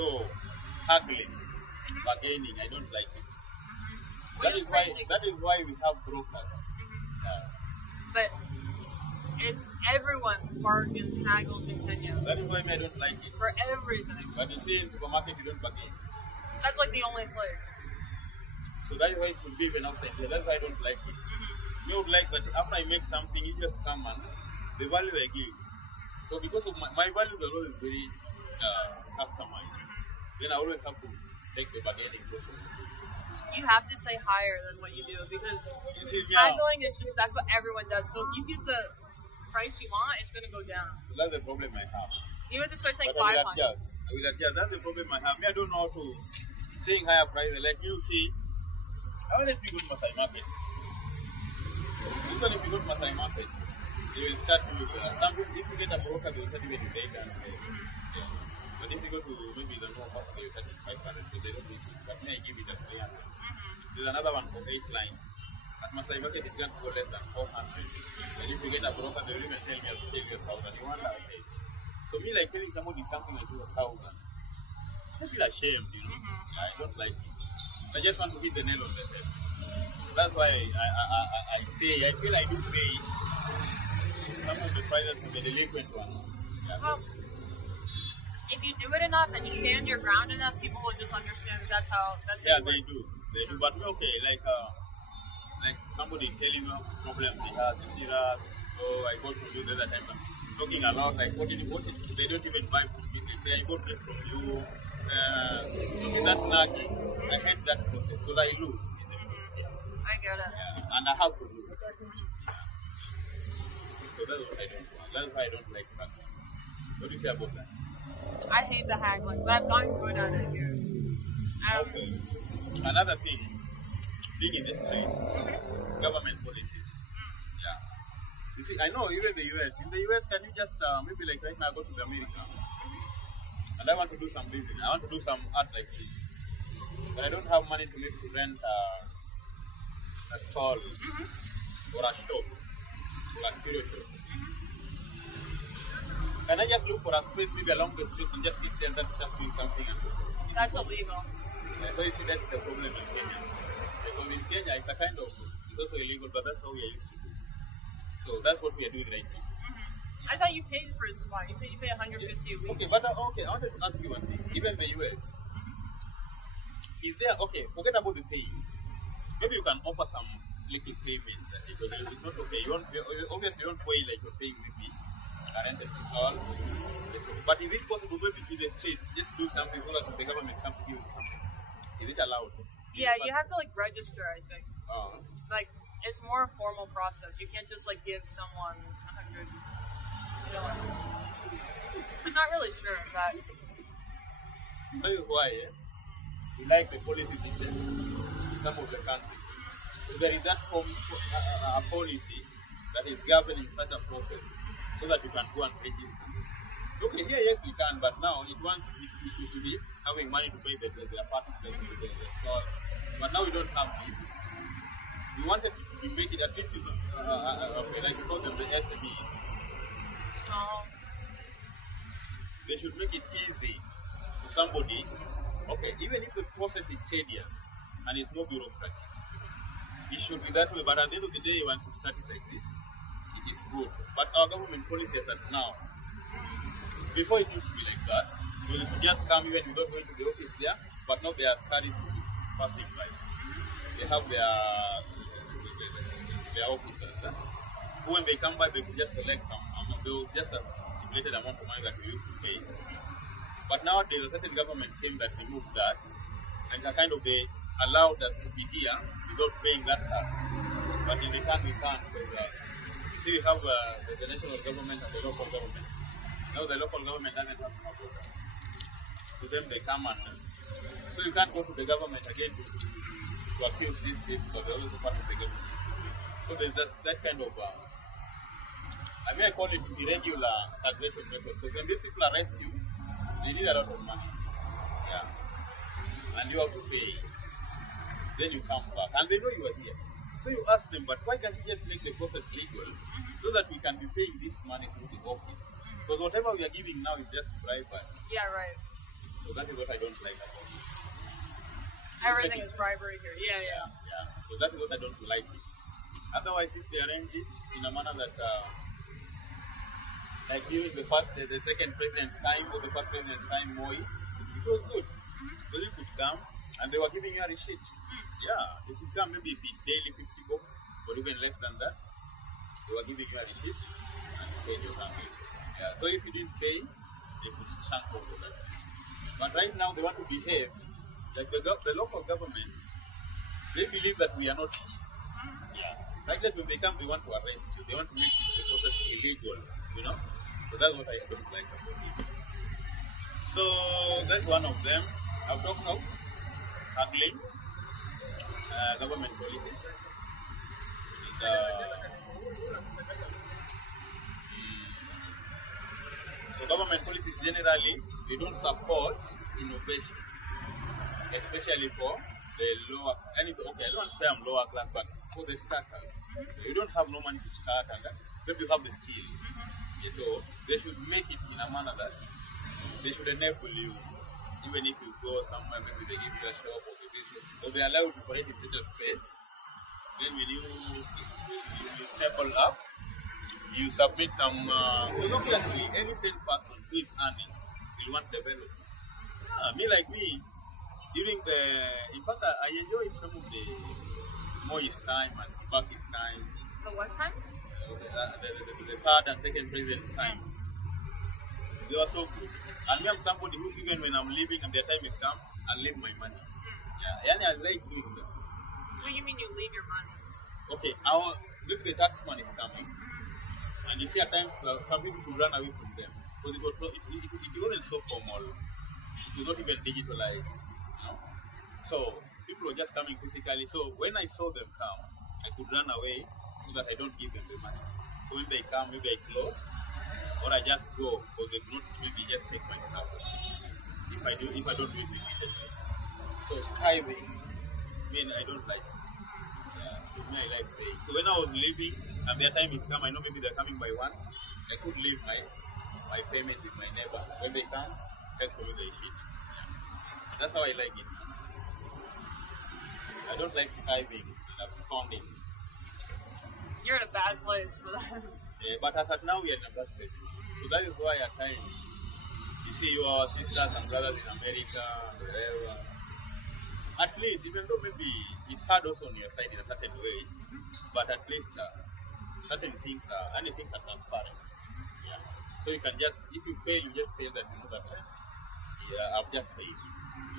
So, haggling, bargaining, I don't like it. That is why we have brokers. But it's everyone bargains, haggles in Kenya. That is why I don't like it. For everything. But you see in supermarket you don't bargain. That's like the only place. So that is why it should be even outside here. That's why I don't like it. You would like that after I make something, you just come and the value I give. So because of my values are always very customized, then I always have to take the bargaining process. You have to say higher than what you do because You see, haggling is just, that's what everyone does. So if you give the price you want, it's going to go down. So that's the problem I have. You have to start saying But I 500. will adjust. That's the problem I have. I don't know how to saying higher prices. Like you see, how if you go to Masai Market? Even if you go to Masai Market, they will start to if you get a broker, they will start with 800. Yeah. But if you go to maybe the north market, they will start with 500 because they don't need it. But me, I give it at 300. There's another one for 8 lines. At Masai Market, it can't go less than 400. And if you get a broker, they will even tell me I'll tell you 1,000. You want that? Okay. So me, like telling somebody something like 1,000, I feel ashamed, you know. I don't like it. I just want to hit the nail on the head. That's why I pay. I feel I do pay some of the prices for the delinquent ones. Yeah. Well, if you do it enough and you stand your ground enough, people will just understand that's how they do. They do. But okay, like somebody telling me problems they have, they see that, oh, I got from you the other time. Talking a lot, like what did you, they don't even buy from me. They say, I got this from you. With that nagging, I hate that process because I lose. I get it. Yeah, and I have to lose. So that's what I don't want. That's why I don't like that. What do you say about that? I hate the haggling, but I've gotten good at it here. Okay. Another thing, being in this place, government policies. Yeah. You see, I know even the US. In the US, can you just maybe like right now I go to America and I want to do some business. I want to do some art like this, but I don't have money to maybe to rent a stall or a shop, like curio shop. Can I just look for a space maybe along the street and just sit there and just doing something? That's illegal. Yeah, so you see, that's the problem in Kenya. Because in Kenya, it's a kind of, it's also illegal, but that's how we are used to do. So that's what we are doing right now. I thought you paid for a spot. You said you pay $150 a week. Okay, but okay, I wanted to ask you one thing. Even the US, is there, okay, forget about the paying. Maybe you can offer some little payment that because it's not okay. You won't, obviously, you don't pay like you're paying with me. Rented stall. But is it possible maybe to the states just do something so that the government comes to give you something? Is it allowed? Yeah, you have to like register, I think. Oh. Like it's more a formal process. You can't just like give someone $100. I'm not really sure of that. That is why we like the policies in some of the countries. So there is that a policy that is governing such a process. So that you can go and register. Okay, here yes you can, but now it wants you should be having money to pay the apartment, the store. But now we don't have this. We wanted to make it at least like we call them the SMEs. They should make it easy for somebody. Okay, even if the process is tedious and it's more bureaucratic, it should be that way. But at the end of the day, once you start it like this, it is good. But our government policy is that now, before it used to be like that, you could just come even without going to the office there, but now they are studies passing by. They have their officers. Who when they come by, they could just collect some amount, they will just a stipulated amount of money that we used to pay. But nowadays, a certain government came that removed that, and they allowed us to be here without paying that tax. But in return, we can't because see, we have the national government and the local government. Now the local government doesn't have enough water. To them they come and so you can't go to the government again to accuse these people because they're also part of the government. So there's that kind of I call it irregular taxation method because when these people arrest you, they need a lot of money. Yeah. And you have to pay. Then you come back. And they know you are here. So you ask them, but why can't you just make the process legal so that we can be paying this money through the office? Because whatever we are giving now is just bribery. Yeah, right. So that is what I don't like about it. Everything is bribery here. Yeah. So that is what I don't like. Otherwise, if they arrange it in a manner that, like during the second president's time or the first president's time, Moi, it was good. Because you could come and they were giving you a receipt. Yeah, they could come maybe daily 50 bob or even less than that. They were giving you a receipt and you paid your family. Yeah, so if you didn't pay, they could chunk off of that. But right now they want to behave like the local government. They believe that we are not here. Yeah. Like that when they come, they want to arrest you. They want to make the process illegal, you know? So that's what I don't like about it. So that's one of them. I've talked about handling government policies. So government policies generally, they don't support innovation, especially for the lower, okay, I don't want to say I'm lower class, but for the starters. You don't have no money to start, and maybe you have the skills. Yeah, so they should make it in a manner that they should enable you, even if you go somewhere, maybe they give you a shop or they allow you to operate in such a space. Then when you stable up, you submit some, because obviously any same person who is earning will want development. Yeah, me, during in fact, I enjoyed some of the Moi's time and Kibaki's time. The what time? The third and second president's time. They were so good. And me, I'm somebody who, even when I'm leaving and their time is come, I leave my money. Yeah, I like doing that. What do you mean you leave your money? Okay, if the taxman is coming, and you see at times some people could run away from them because it wasn't so formal. It was not even digitalized, you know. So people were just coming physically. So when I saw them come, I could run away so that I don't give them the money. So when they come, maybe I close or I just go because they could not maybe just take my stuff. If I don't do it immediately. So skiving, I don't like it. So me, I like paying. So when I was leaving and their time is come, I know maybe they're coming by 1, I could leave my payment with my neighbor. When they come, take for me the sheet. That's how I like it. I don't like skiving and absconding. You're in a bad place for that. Yeah, but as at now we are in a bad place. So that is why at times you see your sisters and brothers in America, wherever. At least, even though maybe it's hard also on your side in a certain way, but at least certain things are transparent. Yeah. So you can just, if you fail, you just fail that you know that, I've just failed.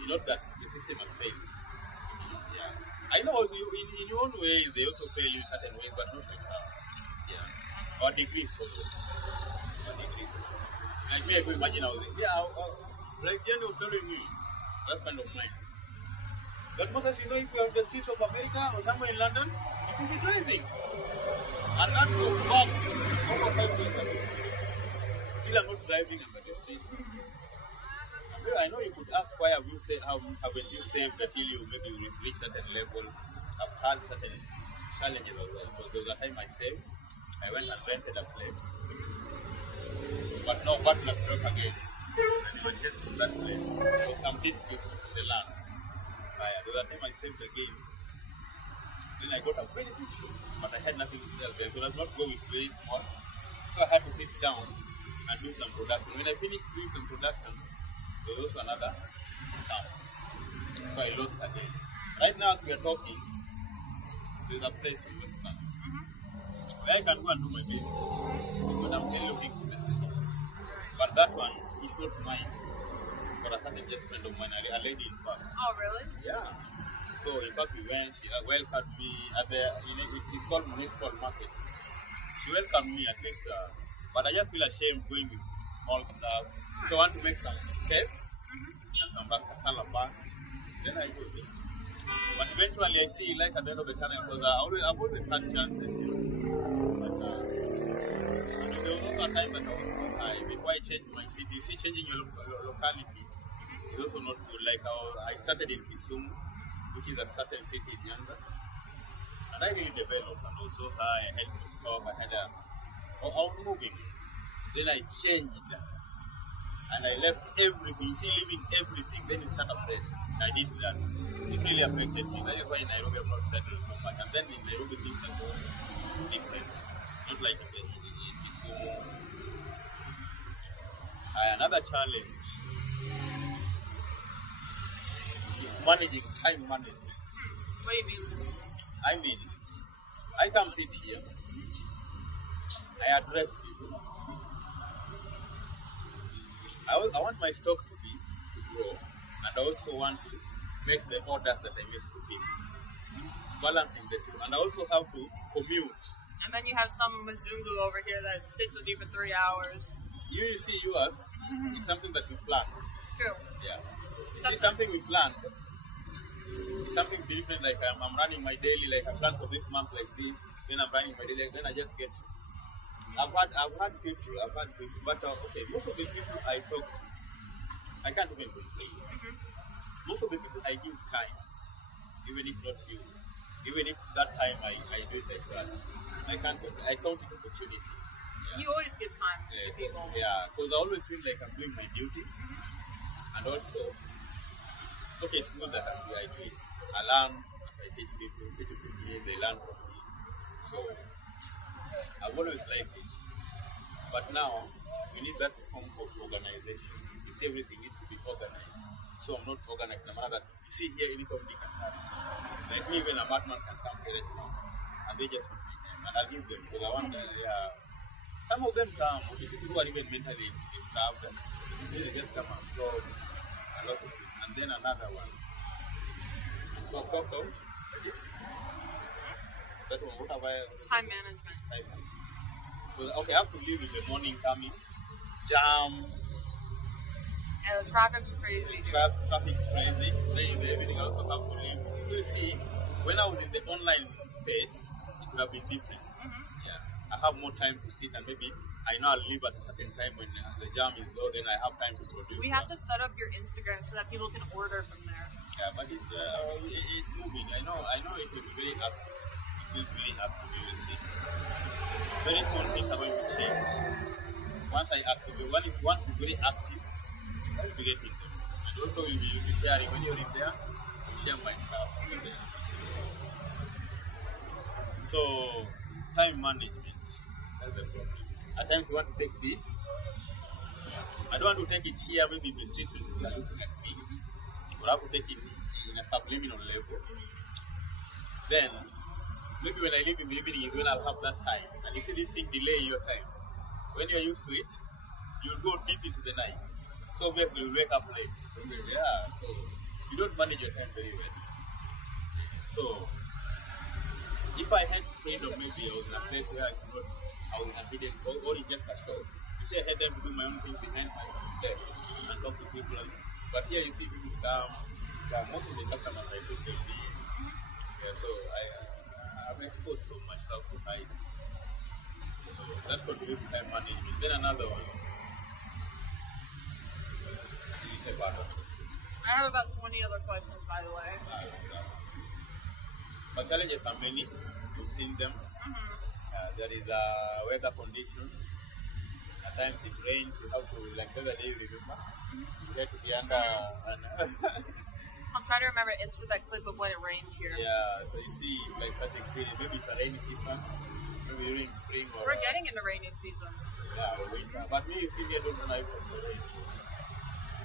Not that the system has failed. Yeah. I know also in your own way, they also fail you in certain ways, but not like that. Yeah. Or degrees also. Like me, I could imagine how they, like Jenny was telling me, that friend of mine. But Moses, if you are in the streets of America or somewhere in London, you could be driving. And that was back over 5 years ago. Still I'm not driving on the streets. I know you could ask why haven't you saved until you maybe reach certain level. I've had certain challenges as well. Because there was a time I saved, I went and rented a place. But no, back to truck again. And even just from that place. So some disputes in the land. The other time I saved the game, then I got a very good show, but I had nothing to sell there. So I could not go with very small. So I had to sit down and do some production. When I finished doing some production, there was also another town. So I lost again. Right now as we are talking, there's a place in Westlands where I can go and do my business. But I'm really looking for business. But that one is not mine. But I had a just friend of mine, a lady in fact. Oh, really? Yeah. So in fact we went, she welcomed me at it's called Municipal Market. She welcomed me at least, but I just feel ashamed going with small stuff. So I want to make some cake and some calabash. Then I go there. But eventually I see light at the end of the tunnel because I've always had chances. But there was also a time that I was so high before I changed my city. You see, changing your locality is also not good. Like I started in Kisumu, which is a certain city in Nyanza, and I really developed and also I had to stop. I was moving. Then I changed that. and I left everything. You see, leaving everything, then you start afresh. I did that. It really affected me. That is why in Nairobi I'm not settled so much. And then in Nairobi things are so different. Not like in Kisumu. Another challenge is managing time management. What do you mean? I mean, I come sit here, I address people. I want my stock to grow, and I also want to make the orders that I make to people. Balancing the two. And I also have to commute. And then you have some Mzungu over here that sits with you for 3 hours. You see, yours is something that we plan. True. Yeah. You see, something we plan. It's something different, like I'm running my daily, like I plan for this month like this, then I'm running my daily, then I just get. I've had people, but okay, most of the people I talk to, I can't even complain. Most of the people I give time, even if not you, even if that time I do it like that, I can't complain. I count it opportunity. Yeah. You always give time to people. Yeah, because I always feel like I'm doing my duty, and also, okay, it's not that I do it. I learn, I teach people with me, they learn from me. So, I've always liked it. But now, we need that form of organization. You see, everything needs to be organized. So I'm not organized in a manner that, you see here, anybody can come. Like me, even a madman can come here, and they just want my time. And I'll give them, because I want some of them come, people who are even mentally disturbed, they just come and talk a lot of it. And then another one. So I've talked out. That one, what have I? Time management. So, okay, I have to leave in the morning coming. Jam. And the traffic's crazy. Traffic's crazy. Then in the evening I also have to leave. So you see, when I was in the online space, it would have been different. Yeah. I have more time to sit, and maybe I know I'll leave at a certain time when the jam is low, then I have time to produce. We have to set up your Instagram so that people can order from there. Yeah, but it's moving. I know it will be very active. It feels really active. You will see. Very soon things are going to change. Once it's very active, I will be getting them. And also you'll be sharing. When you're in there, you share my stuff. So time management, that's the problem. At times you want to take this. I don't want to take it here, maybe in the streets when people are looking at me. But I have to take it in a subliminal level. Then, maybe when I leave in the evening is when I'll have that time. And you see this thing delay your time. When you're used to it, you'll go deep into the night. So obviously you'll wake up late. Yeah, so you don't manage your time very well. So, if I had freedom, maybe I was in a place where I was in a hidden, or in just a shop. You see, I had time to do my own thing behind my desk and talk to people. But here you see people come. Most of the customers I do they'll be. Yeah, so I've exposed so much stuff to hide. So that contributes to time management. Then another one. I have about 20 other questions, by the way. But challenges are many. You've seen them. There is weather conditions. At times it rains. You have to, like the other day, remember? You had to be under. I'm trying to remember. It's that clip of when it rained here. Yeah, so you see, like such experience. Maybe it's a rainy season. Maybe during spring or. We're getting into rainy season. Yeah, or winter. But me, you see, I don't know.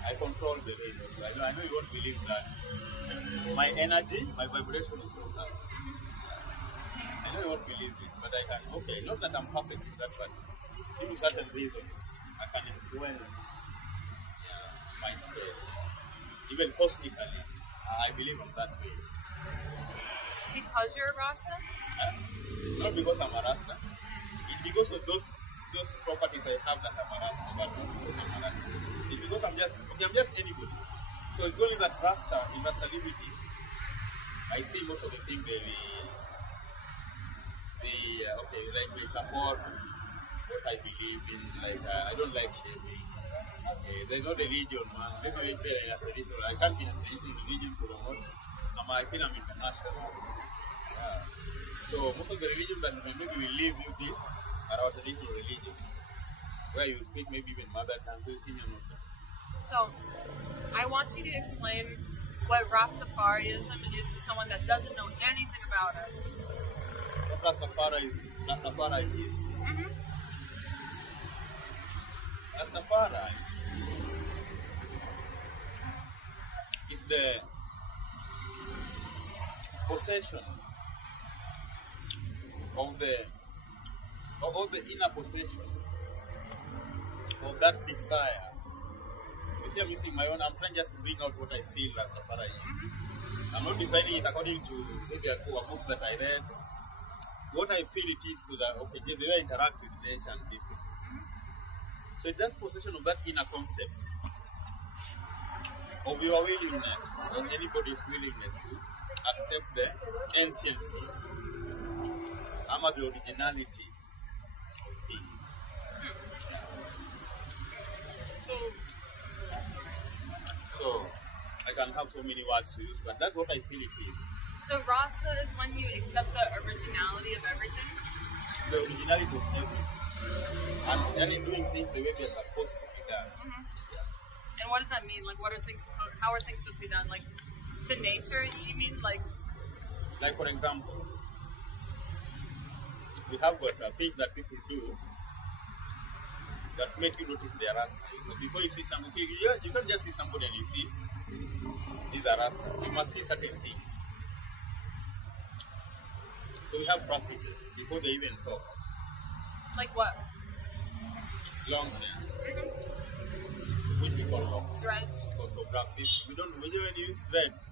I control the rain. I know you won't believe that. My energy, my vibration is so high. I know you won't believe it, but I can. Okay, not that I'm perfect in that, but due to certain reasons, I can influence my space. Even cosmically, I believe in that way. Because you're a Rasta? Not because I'm a Rasta. It's because of those properties I have that I'm a Rasta, but not because I'm a Rasta. It's because I'm just anybody. So it's only that Rasta is a celebrity. I see most of the things they support what I believe in. Like I don't like shaming. There's no religion, man. Maybe we feel like a religion. I can't be a religion to promote. I feel I'm international. Yeah. So most of the religions that maybe we live with this are our traditional religions, where you speak maybe even mother tongue, so you see So, I want you to explain what Rastafarianism is to someone that doesn't know anything about it. What Rastafari is. Mm-hmm. Rastafari is the possession of the inner possession of that desire. You see, I'm using my own. I'm trying just to bring out what I feel Rastafari is. I'm not defining it according to maybe a book that I read. What I feel it is to the okay, the way I interact with nature and people. So it's just possession of that inner concept of your willingness, or anybody's willingness to accept the anciency, the originality of things. So I can have so many words to use, but that's what I feel it is. So Rasta is when you accept the originality of everything? The originality of everything. And in doing things the way they're supposed to be done. Mm-hmm. And what does that mean? Like, how are things supposed to be done? Like, to nature, you mean? Like for example, we have got things that people do that make you notice they are Rasta. Before you see something, you don't just see somebody and you see these are Rasta. You must see certain things. So we have practices before they even talk. Like what? Long hair. Which we call locks. Dreads. So practice. We don't when you use dreads.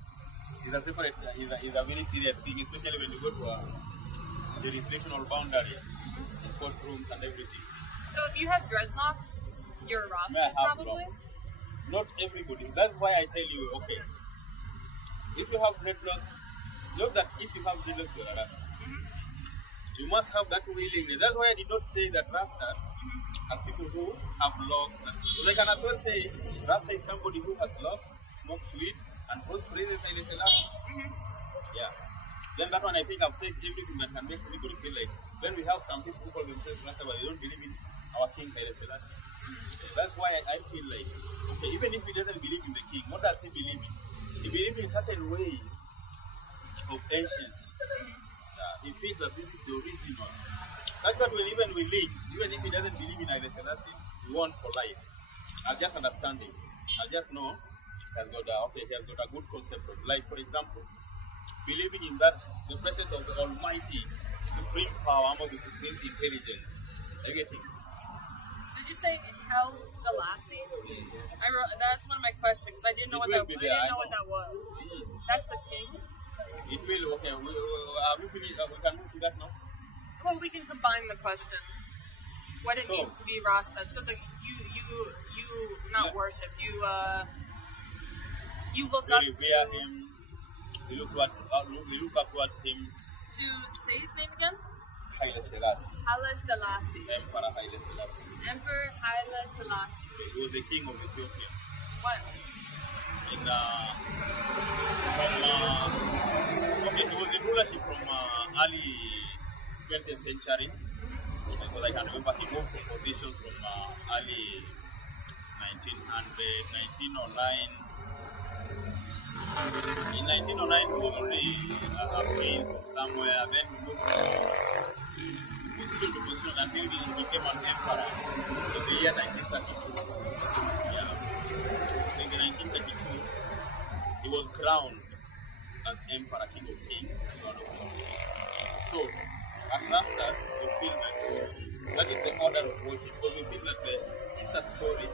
It's a separate is a very serious thing, especially when you go to the jurisdictional boundaries, courtrooms and everything. So if you have dreadlocks, you're a Rasta probably? Locks. Not everybody. That's why I tell you, okay. If you have dreadlocks, know that if you have dreadlocks, you're a Rasta. You must have that willingness. That's why I did not say that Rastas are people who have locks. So they can as well say Rasta is somebody who has locks, smokes weed, and goes praises Haile Selassie. Yeah. Then that one I think I've said everything that can make everybody feel like. Then we have some people who call themselves Rasta but they don't believe in our King Haile Selassie. That's why I feel like, okay, even if he doesn't believe in the king, what does he believe in? He believes in certain ways of ancients. He feels that this is the original. That's what even we live, even if he doesn't believe in Haile Selassie, we want for life. I'll just understand him. I'll just know he has got a good concept of life. For example, believing in that the presence of the Almighty, supreme power, among the supreme intelligence. I get it. Did you say Haile Selassie? That's one of my questions because I didn't know what that was. That's the king. It will, okay, we finished, we can move to that now? Well, we can combine the question. What it means to be Rasta. So that you not worship, you look up to... revere him, we look up towards him. To say his name again? Haile Selassie. Haile Selassie. Emperor Haile Selassie. Emperor Haile Selassie. He was the king of Ethiopia. What? He was in rulership from early 20th century, because I can remember he moved to position from early 1909. In 1909 he was only a prince somewhere, then he moved to position until he became an emperor in the year 1932. Yeah. In 1932 he was crowned as Emperor, King of Kings, and Lord of Lords. So, as Rastas, we feel that is the order of worship, because we feel that it's a story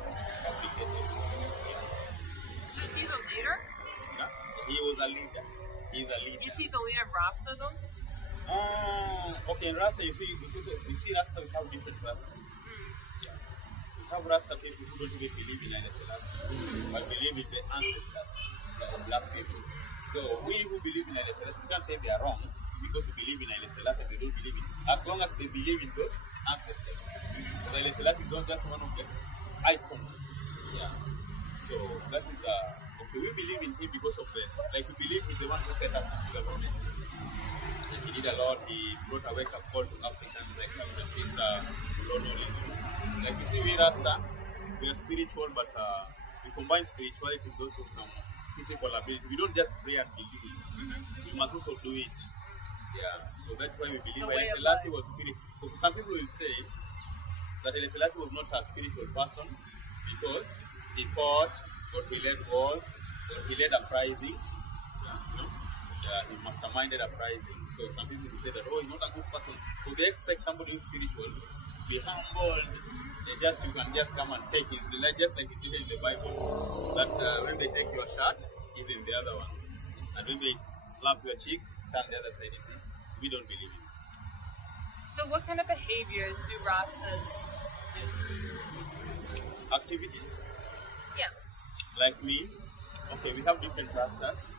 complicated. Yeah. So is he the leader? Yeah. He was a leader. He's a leader. Is he the leader of Rasta though? Okay, in Rasta, you see Rasta, we have different Rasta. Yeah. We have Rasta people who don't even believe in Haile Selassie, but believe in the ancestors, the black people. So we who believe in Haile Selassie, we can't say they are wrong because we believe in Haile Selassie, they don't believe in it. As long as they believe in those ancestors. So Haile Selassie is not just one of the icons. Yeah. So that is okay, we believe in him because of we believe he's the one who set up this government. Like he did a lot, he brought a wake-up call to Africans, like resist colonialism. Like you see, we Rasta, we are spiritual, but we combine spirituality with also some physical ability. We don't just pray and believe. We must also do it. Yeah, so that's why we believe Haile Selassie was spirit. Some people will say that Haile Selassie was not a spiritual person because he fought, or he led war, or he led uprisings. He masterminded uprisings. So some people will say that, oh, he's not a good person. So they expect somebody who's spiritual to be humbled. You can just come and take it. Just like it is in the Bible, that when they take your shirt, give them the other one. And when they slap your cheek, turn the other side. You see, we don't believe it. So what kind of behaviors do Rastas do? Activities? Yeah. Like me, okay, we have different Rastas,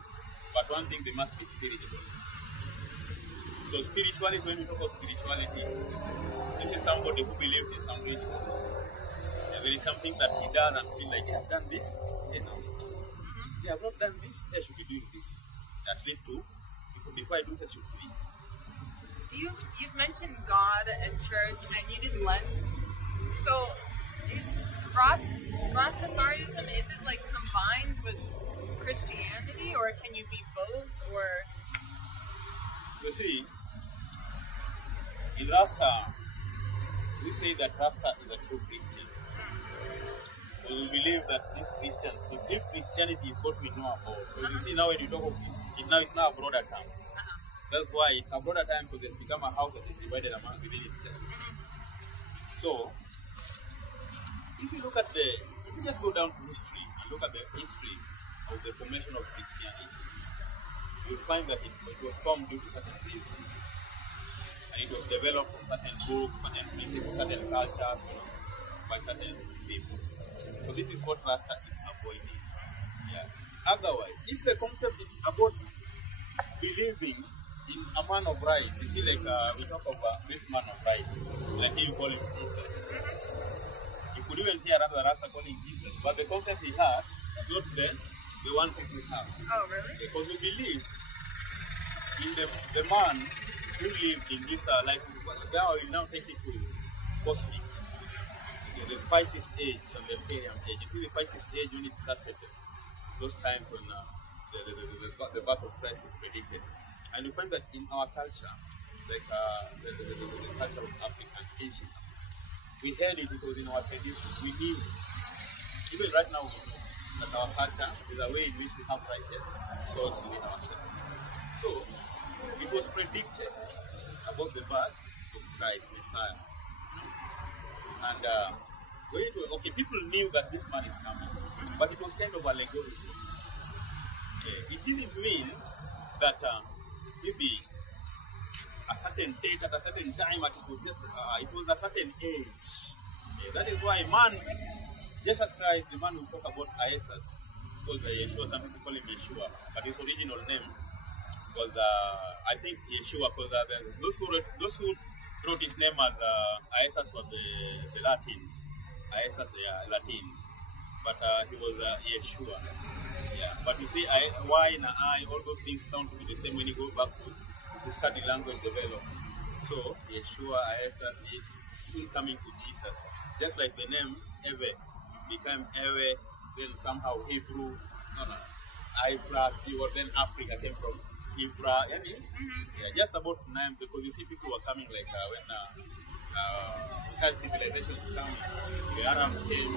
but one thing, they must be spiritual. So spirituality, when we talk about spirituality, this is somebody who believes in some rituals. And there is something that he does and feel like, I have done this, I have not done this, I should be doing this. At least two, before I do such, should please. You've mentioned God and church, and you did Lent. So is Rastafarianism, is it like combined with Christianity, or can you be both? Or you see, in Rasta, we say that Rasta is a true Christian. So we believe that these Christians, if Christianity is what we know about, because you see now when you talk of it, it's now a broader term. That's why it's a broader term, because it's become a house that is divided among within itself. So, if you just go down to history and look at the history of the formation of Christianity, you'll find that it was formed due to certain reasons. And it was developed from certain books, certain principles, certain cultures, by certain people. So this is what Rasta is avoiding. Yeah. Otherwise, if the concept is about believing in a man of right, you see, like we talk about this man of right, like you call him Jesus. You could even hear another Rasta calling Jesus, but the concept he has is not the one people have. Oh, really? Because we believe in the man who lived in this life. Now we now take it to cosmics. The Pisces age and the Imperium age. You see the Pisces age when it started, those times when the birth of Christ was predicted. And you find that in our culture, like the culture of African Asian, we heard it because in our tradition, we knew, even right now we know, that our culture is a way in which we have righteous souls within ourselves. So, it was predicted about the birth of Christ, Messiah. And when it was, okay, people knew that this man is coming, but it was kind of allegorical. It didn't mean that maybe a certain date at a certain time, it was a certain age. That is why Jesus Christ, the man who talk about Iesus, because Yeshua, some people call him Yeshua, but his original name was, I think, Yeshua, because those who wrote his name as Iesus was the Latins. Iesus, Latins. But he was Yeshua. Yeah. But you see, Y and I, all those things sound to be the same when you go back to study language development. So, Yeshua, Iesus, soon coming to Jesus. Just like the name Eve became Ewe, then somehow Hebrew, Ibra, or then Africa came from Ibra. Yeah, just about name, because you see people were coming like when had civilizations coming, the Arabs came,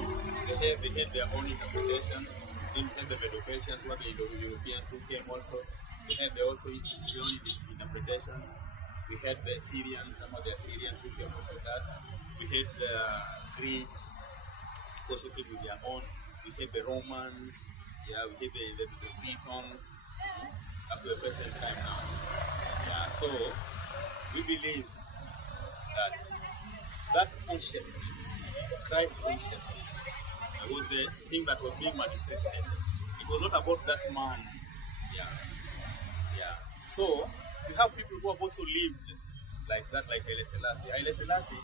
they had their own interpretation. Then we had the Medo-Persians, who were the Indo-Europeans who came also. They had also their own interpretation. We had the Syrians, some of the Assyrians who came also that. We had the Greeks also came with their own. We had the Romans, we had the Britons, up to the present time now. Yeah, so we believe that consciousness, Christ consciousness, was the thing that was being manifested. It was not about that man. Yeah. So we have people who have also lived like that, like Haile Selassie. Haile Selassie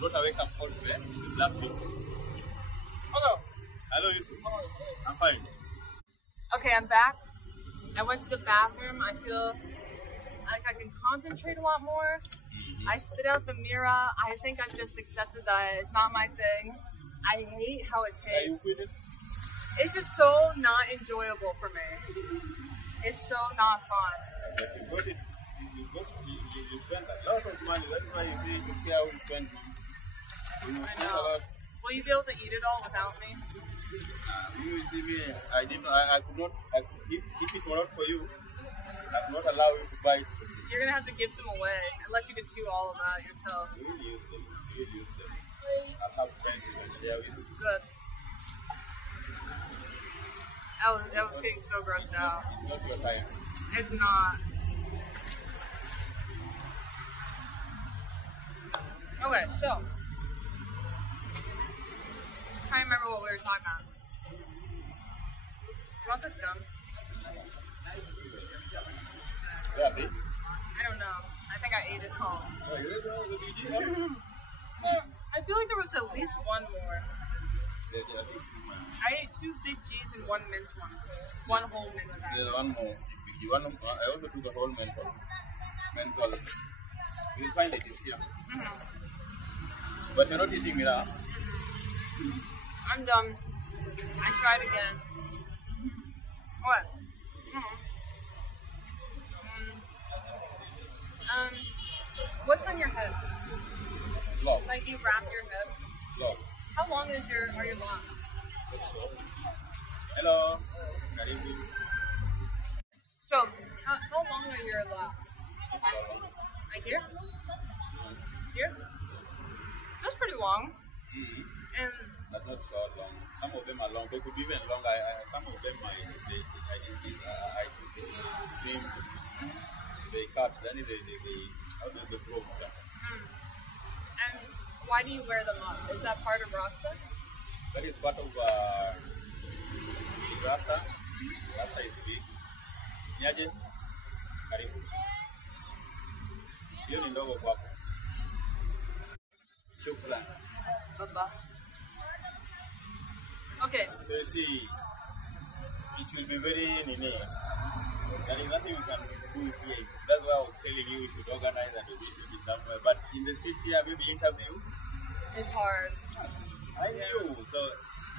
brought a wake-up call to the black people. Hello, Yusuf. I'm fine. Okay, I'm back. I went to the bathroom. I feel like I can concentrate a lot more. I spit out the mirror. I think I've just accepted that it's not my thing. I hate how it tastes. It's just so not enjoyable for me. It's so not fun. You spend a lot of money. That's why you say you care how you spend. You I spend a know. lot. Will you be able to eat it all without me? You see me, I didn't. I could not. If it were not for you, I could not allow you to buy it. You're gonna have to give some away, unless you can chew all of that yourself. You will use them. You will use them. I'll have friends who can share with you. Good. I was getting so grossed out. It's not your time. It's not. Okay, so trying to remember what we were talking about. You want this gum? Yeah, babe. I don't know. I think I ate it home. Oh, you did all the BG? I feel like there was at least one more. Yeah, I ate 2 big G's and 1 mint one. 1 whole mint bag. there's one more. I also took a whole menthol. Menthol. You'll find it is here. But you're not eating it now. I'm done. I tried again. What? What's on your head? Locks. Like you wrap your head? Locks. How long are your locks? Hello. Karibu. So, how long are your locks? Like here? Here? That's pretty long. And But not so long. Some of them are long. They could be even longer. Some of them they cut. Then they grow. and why do you wear them up? Is that part of Rasta? That is part of Rasta. Rasta is big. Niaje? Karibu. Hiyo ni ndogo kwako. Shukran. Baba. Okay. So you see, it will be very nini. There is nothing we can do here. That's why I was telling you we should organize and we should be somewhere. But in the streets here, maybe interview. It's hard. I knew. So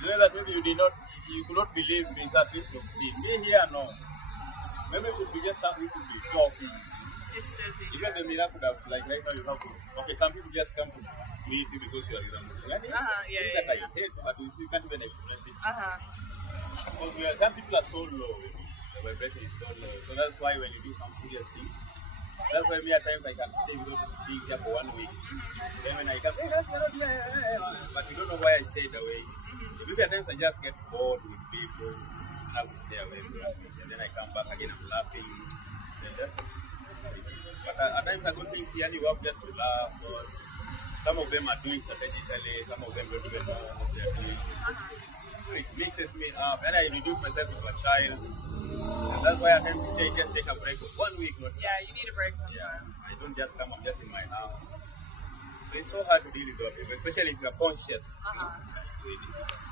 you know that maybe you could not believe me that this would be me here. No. Maybe it could be just we could be talking. It's busy. Even the mirror could have like right now you have to. Okay, some people just come to meet you because you are young. Yeah. That I hate, but you can't even express it. Because some people are so low. The vibration is so low. So that's why when you do some serious things, that's why me at times I can stay without being here for 1 week. Then when I come, hey, that's not but you don't know why I stayed away. Maybe at times I just get bored with people and I will stay away for 1 week. And then I come back again, I'm laughing. But at times I go things here and you have just to laugh. Or some of them are doing strategically, some of them don't even know what they are doing. It mixes me up, and I reduce myself into a child. And that's why I tend to just take a break of 1 week. Yeah, you need a break sometimes. Yeah, I don't just come, I'm just in my house. So it's so hard to deal with people, especially if you're conscious.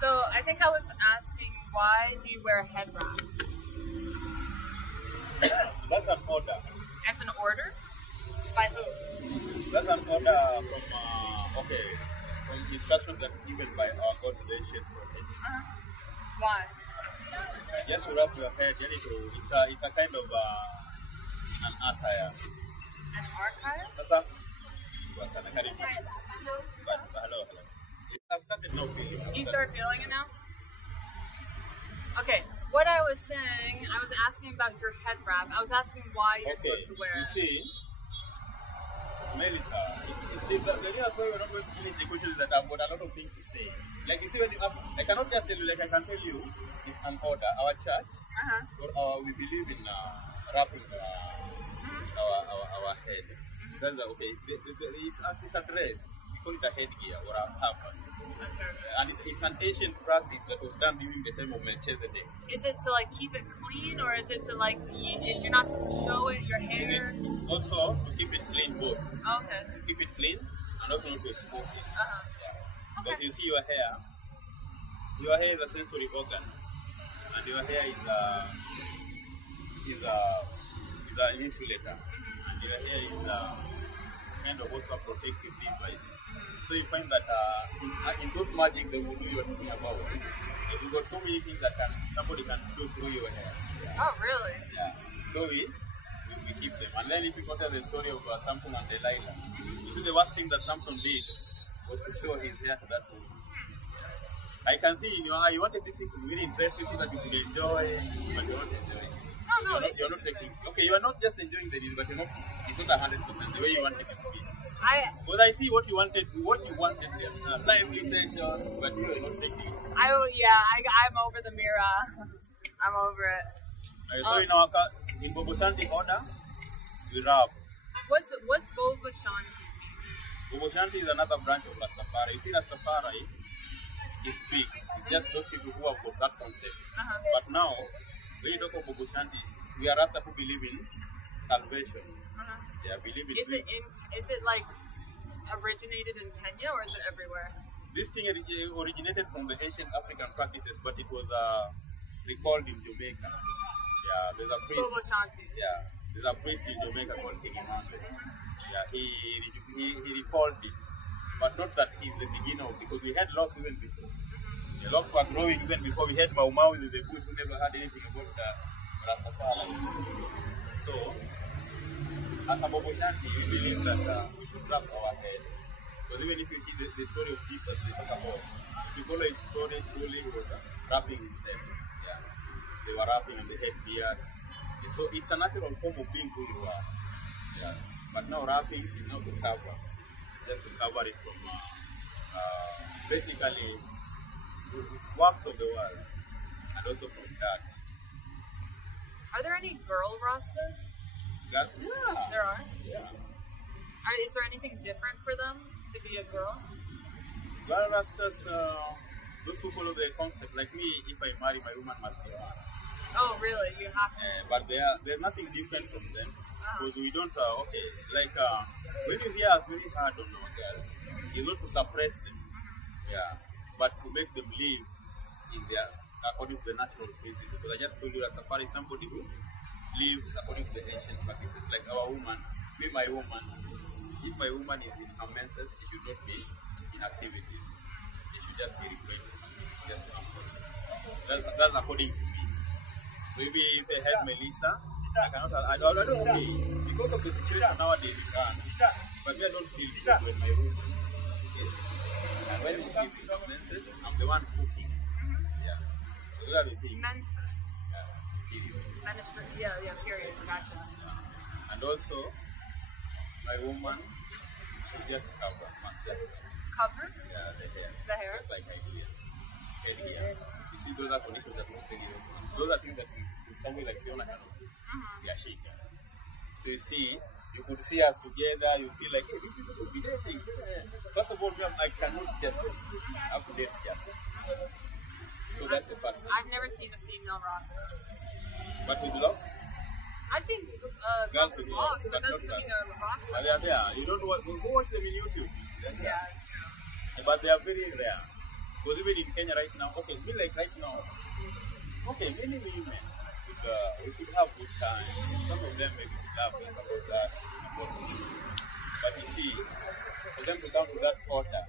So I think I was asking, why do you wear a head wrap? That's an order. That's an order? By who? That's an order from, from instructions that given by our God, the ancient prophets. Why? Just to wrap your head, it's a kind of an attire. An archive? That's a hello. I've started now feeling. You start feeling it now? Okay, what I was saying, I was asking about your head wrap. I was asking why you're supposed to wear it. You see, Melissa, the reason why we're not going to finish the question is that I've got a lot of things to say. Like you see, when you ask, I cannot just tell you, like I can tell you, it's an order. Our church, we believe in wrapping our head. That's okay. It's a dress. We call it a headgear or a turban. And it's an ancient practice that was done during the time of Melchizedek. Is it to like keep it clean, or is it to like, if you're not supposed to show it, your hair? It's also to keep it clean both. Okay. To keep it clean and also not to expose it. Okay. But you see your hair is a sensory organ, and your hair is an insulator, and your hair is kind of also a protective device. So you find that in those magic they will do you thinking about. You've got so many things that somebody can do through your hair. Oh, really? Yeah. So we keep them. And then if you consider the story of Samson and Delilah, you see the worst thing that Samson did was to show his hair to that woman. I can see in your eye, you wanted this thing to be really interesting so that you could enjoy, but you're not enjoying it. No, You're not taking. Okay, you are not just enjoying the deal, but you're not. It's not 100% the way you wanted it to be. But I see what you wanted. Lively session, but you are not taking. I'm over the mirror. I'm over it. So in Boboshanti order, we rap. What's Boboshanti? Boboshanti is another branch of Rastafari. You see, Rastafari is big. It's just those people who have got that concept. But now, when you talk of Boboshanti, we are Rasta who believe in salvation. Yeah, believe in. Is it like originated in Kenya or is it everywhere? This thing originated from the ancient African practices, but it was recalled in Jamaica. Yeah, there's a priest. Boboshanti. Yeah, there's a priest in Jamaica called King Emmanuel. Yeah, he recalled it, but not that he's the beginner of, because we had locks even before. The locks were growing even before we had Mau Mau in the bush who never had anything about Rastafari. So, as a Boboshanti, we believe that we should wrap our head. Because even if you see the story of Jesus, they talk about, if you follow his story, truly he was wrapping his head. Yeah. They were wrapping and they had beards. So it's a natural form of being who you are. Yeah. But now wrapping is not to cover. Just to cover it from basically works of the world and also from that. Are there any girl Rastas? Yeah. There are? Yeah. Is there anything different for them to be a girl? Girl Rastas, those who follow the concept, like me, if I marry, my woman must be a man. Oh, really? You have to? But there's nothing different from them. Because we don't, when you hear us very hard on our girls, it's not to suppress them, yeah, but to make them live in their, according to the natural principles. Because I just told you that Rastafari is somebody who lives according to the ancient practices. Like our woman, my woman, if my woman is in her menses, she should not be in activities. She should just be refraining. That's according to me. Maybe if I had Melissa, I don't know, because of the situation nowadays we can. But I don't feel good when my woman is. And when she's in her menses, I'm the one cooking. Yeah. So those are the things. Menses. Yeah, period. Period. Gotcha. Yeah. And also, my woman should just cover. Must just cover. Yeah, the hair. The hair? Just like I do. Head here. You see, those are conditions that most things. Those are things that in some way like Fiona cannot. We are shaking. So you see, you could see us together, you feel like, hey, these people could be dating. First of all, I cannot just I have to date just. So that's the first thing. I've never seen a female Rasta. But with love? I've seen girls with locks, but that doesn't mean they're Rasta. They are there. You don't know what, go watch them in YouTube. Yeah, it's true. But they are very rare. Because even in Kenya right now, okay, me like right now, okay, many women, we could have good time. Some of them maybe love this about that. But you see, for them to come to that order,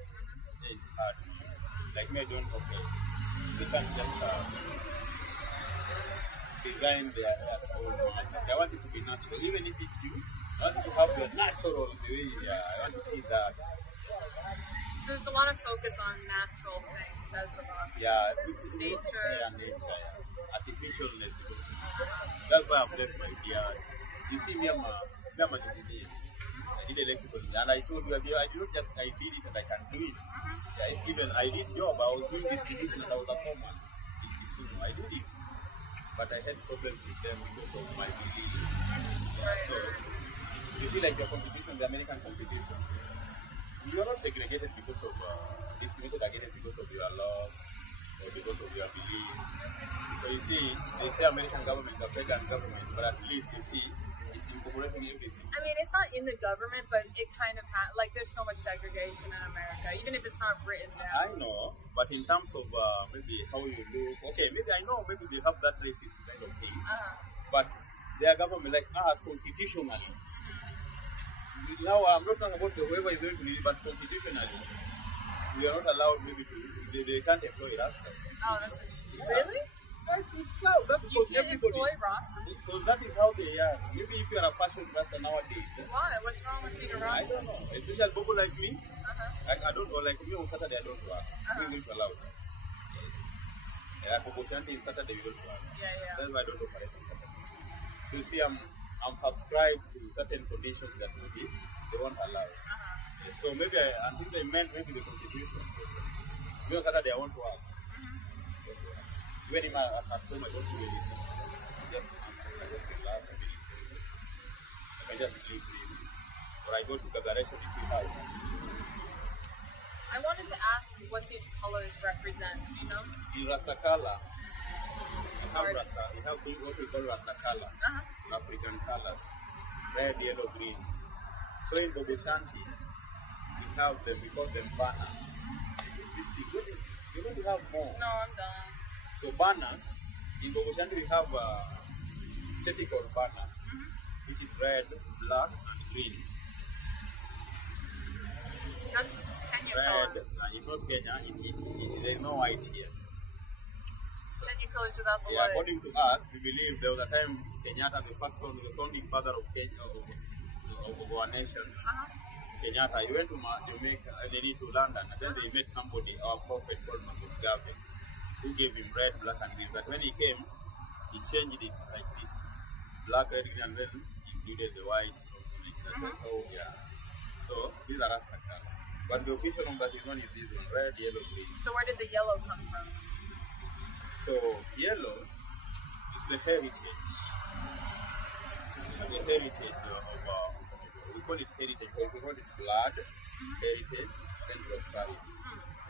it's hard. Like me, I don't, okay. They can't just design their hair so much. I want it to be natural. Even if it's you, I want it to have the natural, the way, I want to see that. So there's a lot of focus on natural things as a Rasta. Yeah, nature. Yeah, nature, yeah. Artificialness. That's why I've left my beard. You see, I'm a engineer. I did electrical engineering, and I told you, I did not just, I did it and I can do it. Yeah, even I did job, I was doing distribution and I was a foreman in Kisumu. I did it. But I had problems with them because of my belief. Yeah, so, you see, like your competition, the American competition, you are not segregated because of, discriminated against because of your love or because of your belief. So you see, they say American government, the federal government, but at least you see, it's incorporating everything. I mean, it's not in the government, but it kind of like there's so much segregation in America, even if it's not written down. I know, but in terms of maybe how you look, okay, maybe I know, maybe they have that racist kind of thing, but their government, like us, constitutionally, Now I'm not talking about the whoever is going to lead, but constitutionally, we are not allowed maybe to. They can't employ Rasta. Oh, that's really? It's how that You because can't everybody. employ Rastas? Because that is how they are. Maybe if you are a fashion Rasta nowadays. Why? What's wrong with being a I Rasta? don't know. Especially people like me. Uh-huh. I don't know. Like me on Saturday I don't work. We don't allow. Yeah, for Shanti on Saturday we don't work. Yeah, yeah. That's why I don't operate on Saturday. So you see, I'm subscribed to certain conditions that maybe they won't allow. So maybe I think they meant maybe the constitution. Because Saturday I want to work. Even if at home I don't do anything. I just relax. I just sleep. Or I go to Gazaration if you have. I wanted to ask what these colors represent, you know? In Rastakala, we have what we call Rastakala, African colors, red, yellow, green. So in Bogoshanti, we have them, we call them banners. You're going to have more. No, I'm done. So banners, in Bogoshanti we have a statical banner, which is red, black, and green. That's Kenya Red, colors. it's not Kenya, there's no white here. Kenya colors without the Yeah, white. according to us, we believe there was a time Kenyatta, the founding father of Kenya, of our nation, Kenyatta, he went to Jamaica, they need to London, and then they met somebody, our prophet called Marcus Garvey, who gave him red, black, and green. But when he came, he changed it like this, black, red, green, and then he included the white, something like that. Oh, yeah. So these are Rasta colors. But the official one that is known is this one, red, yellow, green. So where did the yellow come from? So yellow is the heritage. The heritage of we call it heritage, but we call it blood, heritage, and prosperity.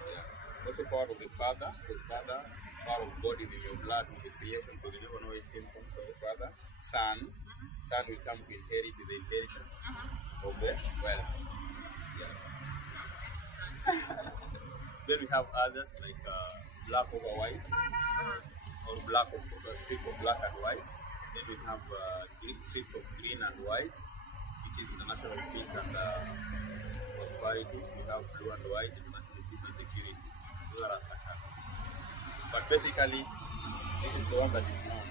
Yeah. Also part of the father, power of God is in your blood with the creation, because you never know where it came from. So the father, son will come to inherit the inheritance of the wealth. Yeah. Then we have others like black over white, or black over strip of black and white. Then we have strips of green and white, which is international peace and prosperity. We have blue and white, international peace and security. Those are Rasta colors. But basically, this is the one that is known.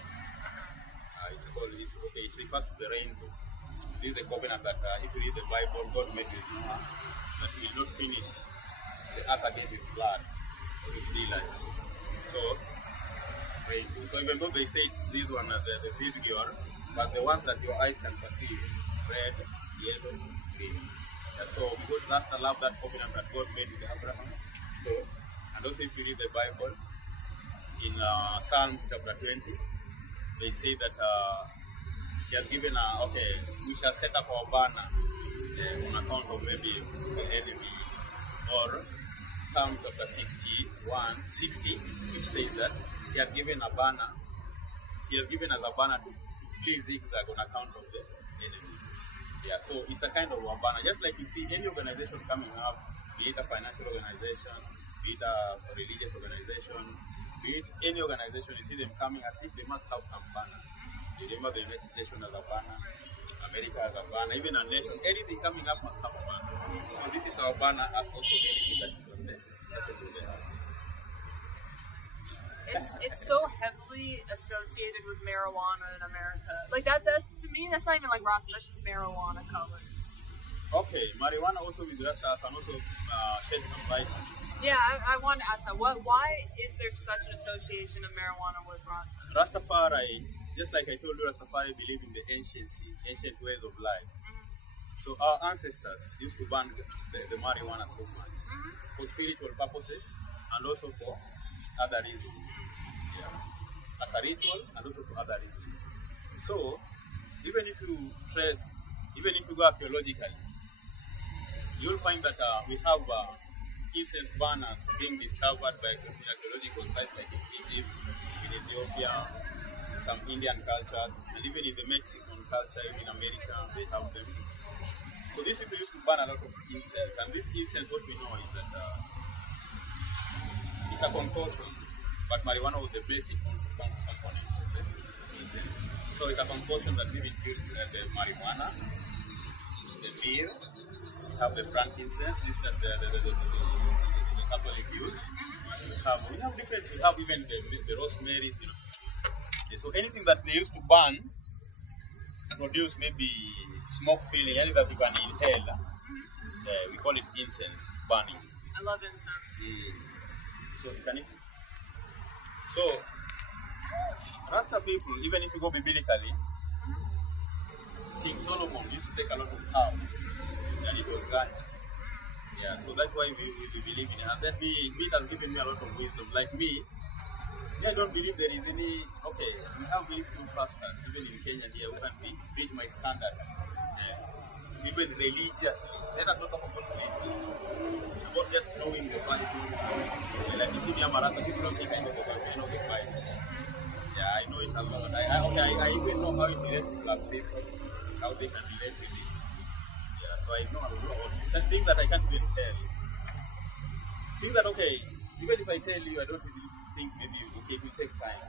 It's called, it refers to the rainbow. This is the covenant that if you read the Bible, God made with Noah, that he will not finish the earth against his blood or his daylight. So, rainbow. So even though they say these ones are the visual, but the ones that your eyes can perceive, red, yellow, green. And so because Rasta love that covenant that God made with Abraham. So, and also if you read the Bible, in Psalms chapter 20, they say that he has given we shall set up our banner on account of maybe the enemy. Or Psalm chapter 60, which says that he has given a banner, he has given us a banner to flee zigzag on account of the enemy. Yeah, so it's a kind of a banner. Just like you see any organization coming up, be it a financial organization, be it a religious organization, be it any organization, you see them coming, at least they must have some banner. You remember the United Nations as a banner, America as a banner, even a nation, anything coming up must have a banner. So this is our banner as also anything that is on there. It's so heavily associated with marijuana in America. Like that to me, that's not even like Rasta, that's just marijuana colors. Okay, marijuana also with Rasta and also shed some light. Yeah, I want to ask that. Why is there such an association of marijuana with Rasta? Rastafari, just like I told you, Rastafari believe in the ancient ways of life. So our ancestors used to burn the marijuana so much for spiritual purposes and also for other reasons. Yeah. As a ritual and also for other reasons. So even if you go archaeologically, you'll find that we have incense burners being discovered by archaeological sites like in Egypt, in Ethiopia, some Indian cultures, and even in the Mexican culture, even in America, they have them. So these people used to burn a lot of incense, and this incense, what we know is that it's a concoction, but marijuana was the basic component of the incense. So it's a concoction that we include the marijuana, the the beer, we have the frankincense, this is the Catholic use. We have different, we have even the rosemary, you know. Yeah, so anything that they used to burn produce maybe smoke feeling, anything that you can inhale. We call it incense burning. I love incense. So you can eat it. So Rasta people, even if you go biblically, King Solomon used to take a lot of cow and it was ganja. Yeah, so that's why we believe in it. And then it has given me a lot of wisdom. Like me, I don't believe there is any, okay, we have these two pastors, even in Kenya here, who can reach my standard. Even religiously. Let us not talk about religion. About just knowing the Bible. Like you see me, Amarata, people don't think I know the Bible, I know the Bible. Yeah, I know it a lot. I even know how it relates to black people, how they can relate with it. Yeah, so I know a lot. That things that I can't even tell. Things that, okay, even if I tell you, I don't really think maybe, okay, it will take time.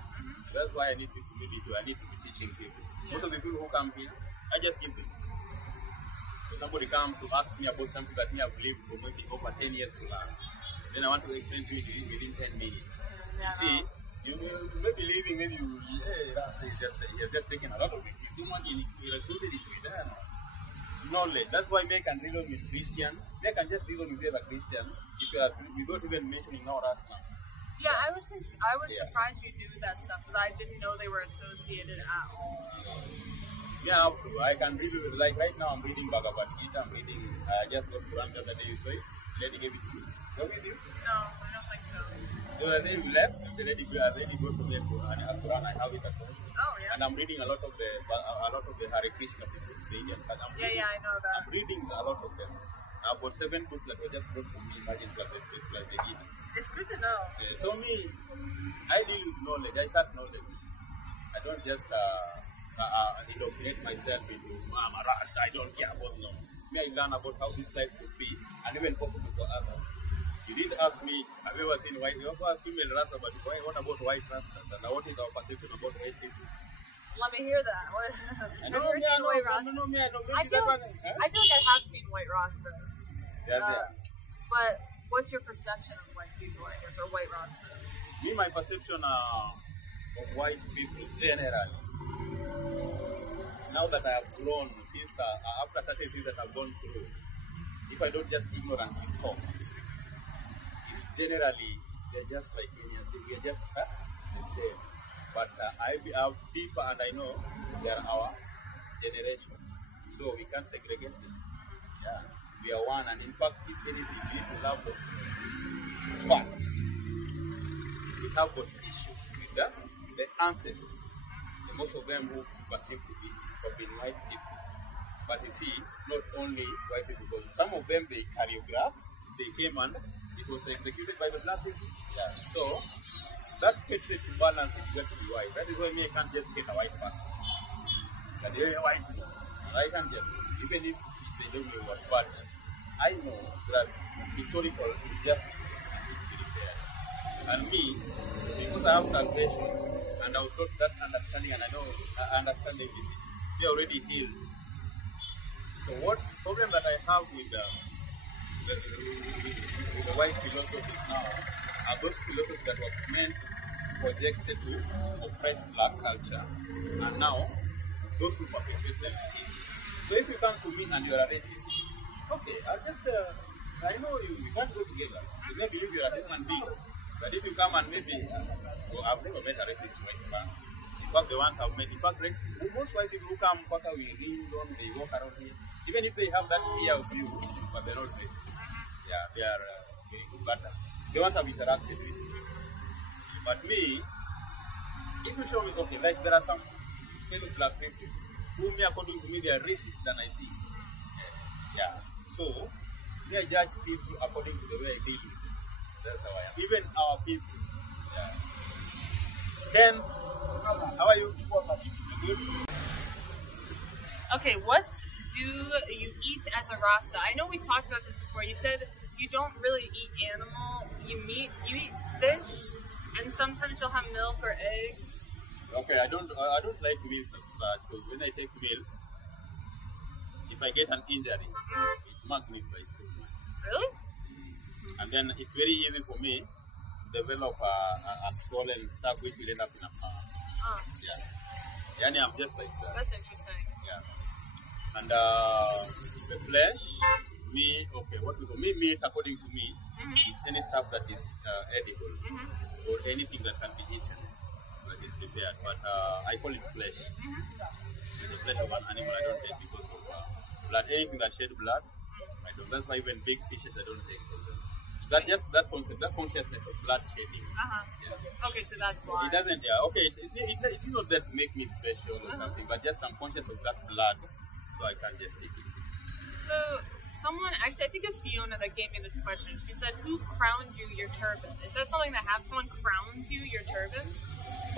That's why I need people, I need to be teaching people. Most of the people who come here, I just give them. So somebody comes to ask me about something that me have lived for maybe over 10 years to learn. Then I want to explain to you within 10 minutes. You see, you may be living, maybe you, you're just taking a lot of it. You too much in it, you're included it with knowledge. That's why me can reason with Christian. Me can just reason with a Christian without even mentioning our Rasta. Yeah, I was surprised you knew that stuff because I didn't know they were associated at all. Yeah, I can read it. Like right now, I'm reading Bhagavad Gita. I'm reading. I just got Quran the other day. You saw it. Lady gave it to you. Go with you? No, I don't think so. The other day we left. The lady got to get Quran. I have it at home. Oh yeah. And I'm reading a lot of the Hare Krishna people, the Indian. I know that. I'm reading a lot of them. I've got 7 books that were just brought to me. Imagine like the Gita. It's good to know. Yeah, so me, I deal with knowledge. I start knowledge. I don't just indoctrinate myself into I'm a Rasta, I don't care about no. Me, I learn about how this life could be and even possible for others. You didn't ask me, have you ever seen white? You ever asked female Rasta, but what about white Rastas? And what is our perception about white people? Let me hear that. I feel like I have seen white Rastas. But what's your perception of white people, I guess, or white Rastas? Me, my perception of white people generally. Now that I have grown, since after certain things that I've gone through, if I don't just ignorantly talk, it's generally, they're just like Indians, we're just the same. But I have deeper and I know they are our generation. So we can't segregate them. Yeah, we are one, and in fact, if anything, we need to love them. But we have got issues with the ancestors. Most of them who perceive to be have been white people. But you see, not only white people, but some of them they choreographed, they came and it was executed by the black people. Yeah. So that hatred to balance is going to be white. That is why me I can't just hate a white person. That they are white people. I can't just, even if they don't know what, but I know that historical injustice is really there. And me, because I have salvation, and I was taught that understanding, and I know understanding it, we are already healed. So what problem that I have with the white philosophies now are those philosophies that were meant projected to oppress black culture, and now those who perpetuate them still. So if you come to me and you are a racist, okay, I'll just, I know we can't go together. You may believe you are a human being. But if you come and maybe, I've never met a racist white man. In fact, the ones I've met, in fact, most white people who come, they ring on, they walk around here, even if they have that fear of you, but they're not racist. Yeah, they are very good, but the ones I've interacted with. But me, if you show me, okay, like there are some fellow black people who, according to me, they are racist than I think. Yeah, so me, I judge people according to the way I deal with them. That's how I am. Even our people. Yeah. Then, how are you? Good? Okay, what do you eat as a Rasta? I know we talked about this before. You said you don't really eat animal. You eat fish, and sometimes you'll have milk or eggs. Okay, I don't like milk as such, because when I take milk, if if I get an injury, it magnifies so much. Really? And then it's very easy for me to develop a swollen stuff which will end up in a palm. Yeah. Yani, I'm just like that. That's interesting. Yeah. And the flesh, meat according to me, is any stuff that is edible or anything that can be eaten that is prepared. But I call it flesh. The flesh of an animal I don't take because of blood. Anything that shed blood, I don't. That's why even big fishes I don't take. That just that concept, that consciousness of blood shedding. Yeah. Okay, so that's why. It doesn't. Yeah. Okay. It's not that make me special or something, but just I'm conscious of that blood, so I can just take it. So someone, actually, I think it's Fiona that gave me this question. She said, "Who crowned you your turban?" Is that something that someone crowns you your turban?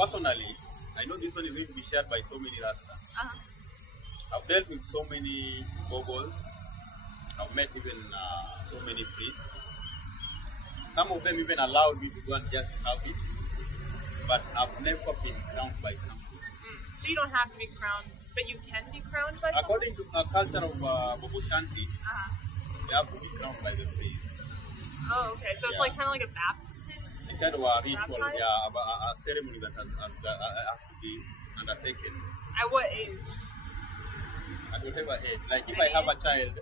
Personally, I know this one is going to be shared by so many Rastas. I've dealt with so many bobos. I've met even so many priests. Some of them even allowed me to go and just have it, but I've never been crowned by someone. So you don't have to be crowned, but you can be crowned by someone? According to a culture of Bobo Shanti, you have to be crowned by the priest. Oh, okay. So it's like kind of like a baptism? It's kind of a ritual, a ceremony that has to be undertaken. At what age? At whatever age. Like if I have a child,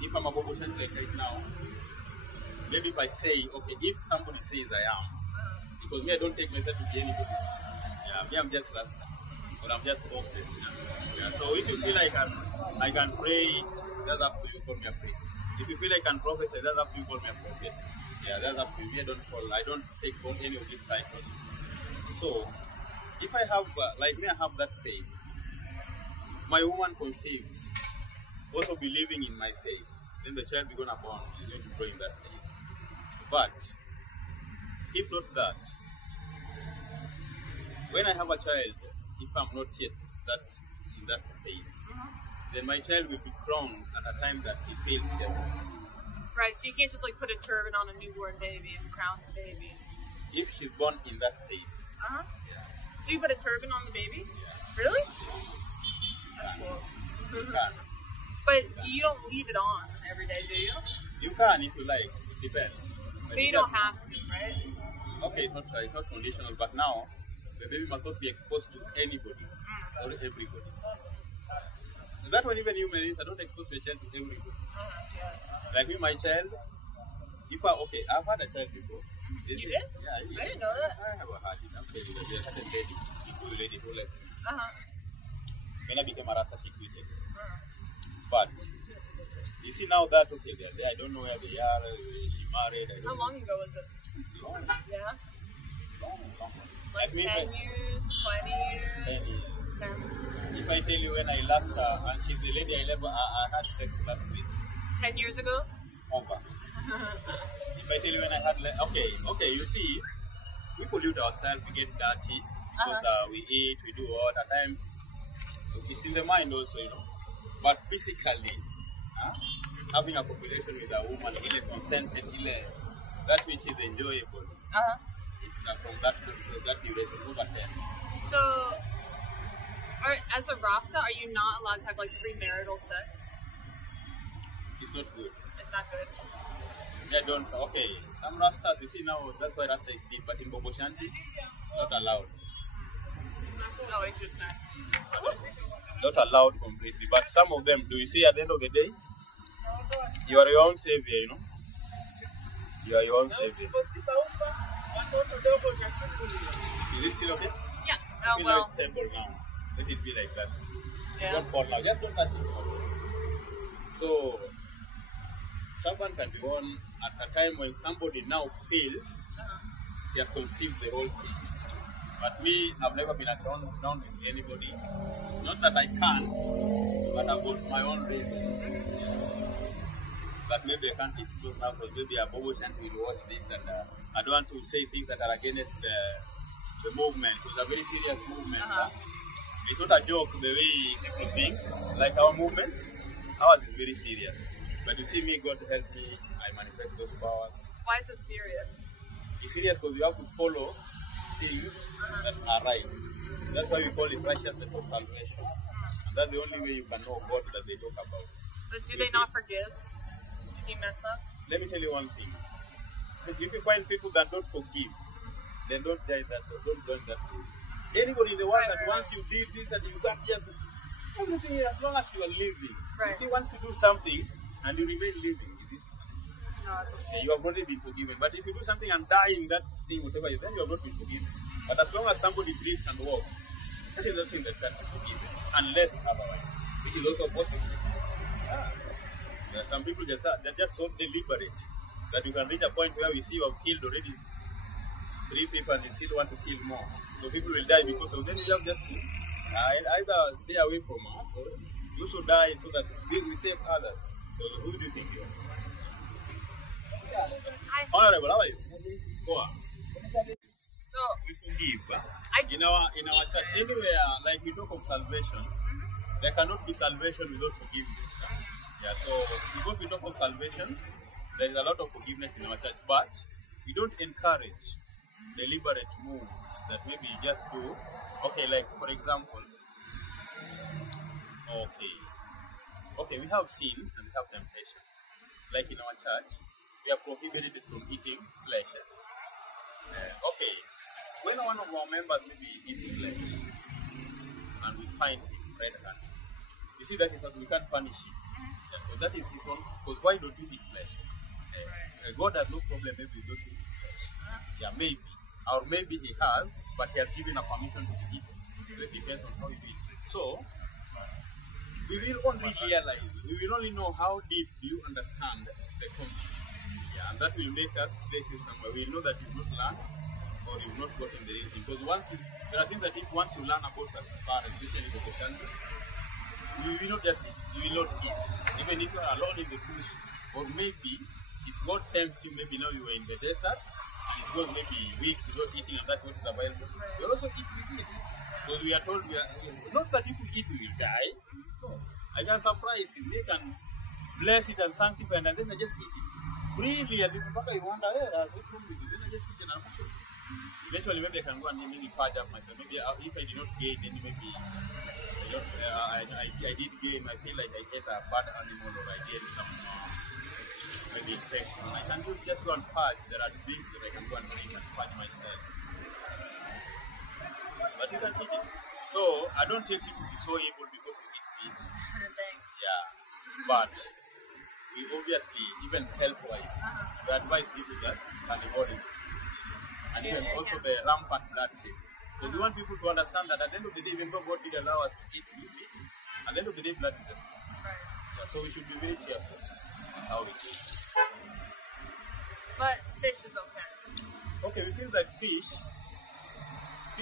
if I'm a Bobo Shanti like right now, maybe if I say, okay, if somebody says I am, because me I don't take myself to be anybody. Yeah, me I'm just Rasta, or I'm just Moses. Yeah. So if you feel like I can pray, that's up to you. Call me a priest. If you feel like I can prophesy, that's up to you. Call me a prophet. Yeah, that's up to you. Me I don't take on any of these titles. So if I have like me, I have that faith. My woman conceives, also believing in my faith. Then the child be gonna born is going to grow in that faith. But if not that, when I have a child, if I'm not yet in that faith, then my child will be crowned at a time that he feels heaven. Right, so you can't just like put a turban on a newborn baby and crown the baby. If she's born in that faith. Yeah. So you put a turban on the baby? Yeah. Really? That's cool. You can. But you don't leave it on every day, do you? You can if you like. It depends. But you don't have to, right? Okay, it's not conditional, but now the baby must not be exposed to anybody or everybody. That one, even you, Melissa, don't expose your child to everybody. Like me, my child, I've had a child before. You did? Yeah, I didn't know that. I have had it. I'm telling you that there's a certain lady who like me. When I became a Rasta, she quitted. But you see now that, okay, they're there. I don't know where they are. She married. How long ago was it? Long. Yeah? Long. Like 10 years, 20 years? 10 years. 10. If I tell you when I last, and she's the lady I had sex last week. 10 years ago? Over. If I tell you when I had, okay, you see, we pollute ourselves, we get dirty, because we eat, we do all, at times, it's in the mind also, you know. But physically, having a population with a woman, consented, that which is enjoyable, it's from that duration, over 10. So, as a Rasta, are you not allowed to have like premarital sex? It's not good. It's not good. They don't, okay, some Rastas, you see now, that's why Rasta is deep, but in Bobo Shanti, it's not allowed. Oh, interesting. Not allowed completely, but some of them do. You see, at the end of the day, you are your own savior, you know. You are your own savior. Is it still okay? Yeah. Oh, well. It's stable now. Let it be like that. Yeah. Don't fall now. Just don't touch it. So, someone can be born at a time when somebody now feels he has conceived the whole thing. But me, I've never been down with anybody. Not that I can't, but I've got my own reasons. But maybe I can't disclose now because maybe a Bobo Shanti will watch this, and I don't want to say things that are against the movement. It's a very serious movement. It's not a joke the way people think, like our movement. Ours is very serious. But you see me, God help me, I manifest those powers. Why is it serious? It's serious because you have to follow things that are right. That's why we call it righteousness of salvation. And that's the only way you can know God that they talk about. But do they not forgive? Did he mess up? Let me tell you one thing. If you find people that don't forgive, then don't join that, don't join that group. Anybody in the world that once you did this and you can't just, everything is as long as you are living. You see, once you do something and you remain living, you have already been forgiven. But if you do something and die in that thing, whatever, then you have not been forgiven. But as long as somebody breathes and walks, that is the thing that can be forgiven, unless otherwise, which is also possible. There are some people that are just so deliberate that you can reach a point where we see you have killed already 3 people and you still want to kill more. So people will die because of them. You have just to either stay away from us or you should die so that we save others. So who do you think you are? Honorable, how are you? Go on. So we forgive. In our church, anywhere like we talk of salvation, there cannot be salvation without forgiveness. Yeah, so because we talk of salvation, there is a lot of forgiveness in our church, but we don't encourage deliberate moves that maybe you just do. Okay, like for example, okay, we have sins and we have temptations. Like in our church, we are prohibited from eating flesh. Okay, when one of our members may be eating flesh and we find him red-handed, you see that we can't punish him. So that is his own, because why don't you eat flesh? God has no problem maybe with those who eat flesh. Yeah, maybe. Or maybe he has, but he has given a permission to be eaten. So it depends on how you eat. So, we will only realize, we will only know how deep you understand the concept. Yeah, and that will make us place it somewhere. We know that you've not learned or you've not gotten the real thing. Because there are things that once you learn about Rastafarian, especially the Christianity, you will not just eat, you will not eat. Even if you are alone in the bush, or maybe if God tempts you, maybe now you are in the desert, and it goes maybe weak without eating, and that's what is available. You also eat with it. Because we are told, not that if you eat, we will die. No. I can surprise you. They can bless it and sanctify it, and then I just eat it. Freely, and you wonder, then I just eat it. Eventually, maybe I can go and maybe purge up myself. Maybe if I did not gain, then maybe I did gain. I feel like I ate a bad animal or I gained some maybe infection. I can just go and purge. There are things that I can go and drink and purge myself. But you can eat it. So I don't take it to be so evil because you eat meat. Thanks. Yeah. But we obviously, even health-wise, we advise people that cannibalism. And even also the rampant bloodshed. So we want people to understand that at the end of the day, even though God did allow us to eat meat, at the end of the day, blood is just yeah, so we should be very careful on how we do. But fish is okay. Okay, we feel that fish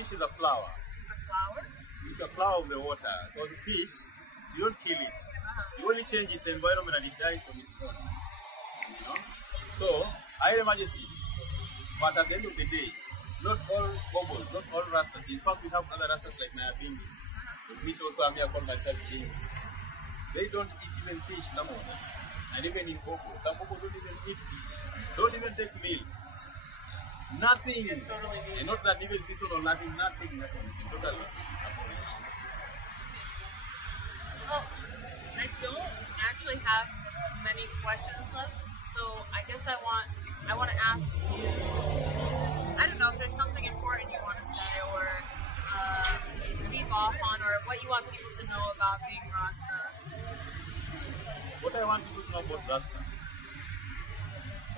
is a flower. A flower? It's a flower of the water. Because fish, you don't kill it. You only change its environment and it dies on its own. You know? So, I imagine it. But at the end of the day, not all bubbles, not all rastas. In fact, we have other rastas like Nayabindi, which also I'm here call myself King. They don't eat even fish, some of them. And even in Bobo. Some Bobo don't even eat fish. Don't even take milk. Nothing. Totally and not that even season or nothing. Totally abolished. Well, I don't actually have many questions left. So I guess I want to ask you, I don't know if there's something important you want to say or leave off on, or what you want people to know about being Rasta. What I want people to know about Rasta,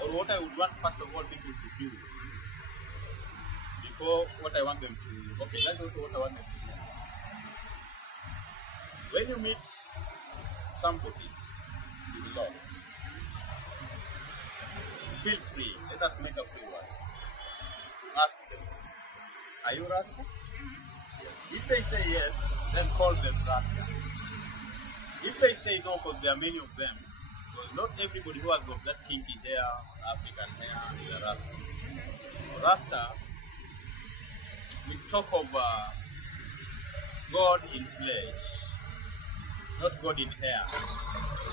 or what I would want first of all people to do, before what I want them to, okay, that's also what I want them to do. When you meet somebody you love, feel free, let us make a free word. Ask them, are you Rasta? Yes. If they say yes, then call them Rasta. If they say no, because there are many of them, because not everybody who has got that kinky hair, African hair, is a Rasta. Rasta, we talk of God in flesh, not God in hair,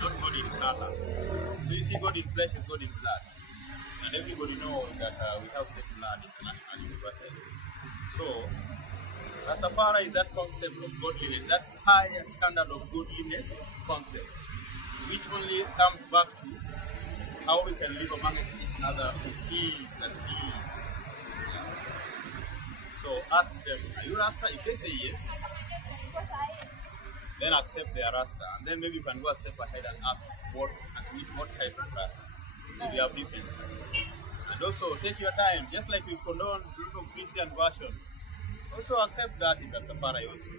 not God in color. So you see, God in flesh is God in blood. And everybody knows that we have same blood internationally, universally. So, Rastafari is that concept of godliness, that higher standard of godliness concept, which only comes back to how we can live among each other with ease and ease. So ask them, are you Rasta? If they say yes, then accept they are Rasta. And then maybe you can go a step ahead and ask what type of Rasta. So we have different. And also take your time, just like we condone Christian version. Also accept that in Rastafari also.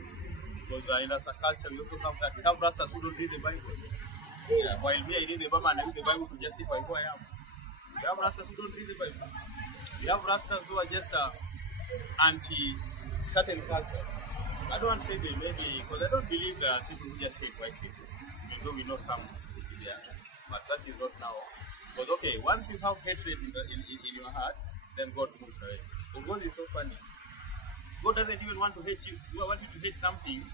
Because in Rasta culture we also have that. We have Rastas who don't read the Bible. Yeah, while me I read the Bible and I read the Bible to justify who I am. We have Rastas who don't read the Bible. We have Rastas who are just anti-certain culture. I don't want to say they maybe, because I don't believe there are people who just hate white people. Even though we know some, yeah. But that is not now. But okay, once you have hatred in your heart, then God moves away. But God is so funny. God doesn't even want to hate you. He wants you to hate something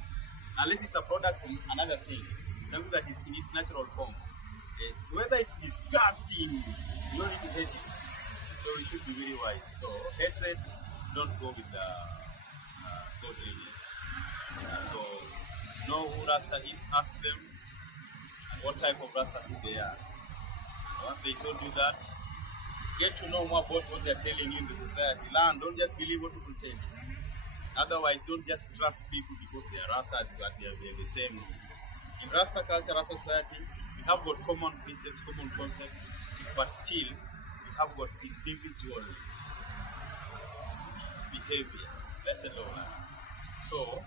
unless it's a product from another thing. Something that is in its natural form. Whether it's disgusting, you don't need to hate it. So we should be very wise. So hatred, don't go with the godliness. So know who Rasta is, ask them, and what type of Rasta they are. Once they told you that, get to know more about what they're telling you in the society. Learn, don't just believe what people tell you. Otherwise, don't just trust people because they are Rastas, but they are the same. In Rasta culture, Rasta society, we have got common precepts, common concepts, but still, we have got individual behavior. That's a law. So,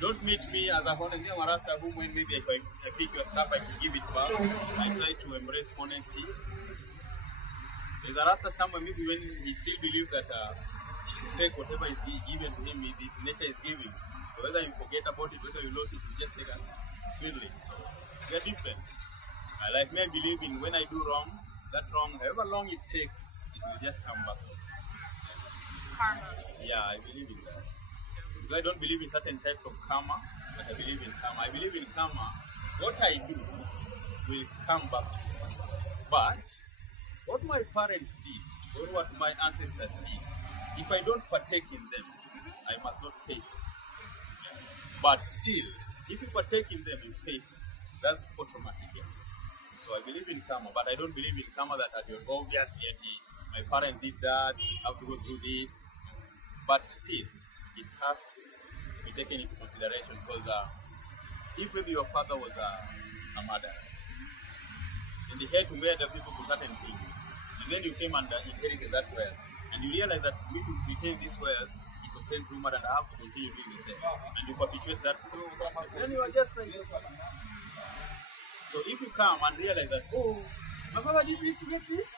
don't meet me as a honest Rasta whom when maybe if I pick your stuff, I can give it back. I try to embrace honesty. There's a Rasta somewhere, maybe when he still believes that he should take whatever is given to him, nature is giving. So whether you forget about it, whether you lose it, you just take it sweetly. So we are different. Like me, I believe in when I do wrong, that wrong, however long it takes, it will just come back. Karma. Yeah, I believe in that. Because I don't believe in certain types of karma, but I believe in karma. I believe in karma. What I do will come back. But what my parents did, or what my ancestors did, if I don't partake in them, I must not pay. But still, if you partake in them, you pay. That's automatic. So I believe in karma, but I don't believe in karma that at your obvious yet my parents did that, I have to go through this. But still, it has to be taken into consideration because if maybe your father was a murderer, and he had to murder people for certain things, and then you came and inherited that wealth, and you realize that me to retain this wealth is obtained through murder and I have to continue doing the same, and you perpetuate that, then you are just like this. So if you come and realize that, oh, my father did this to get this,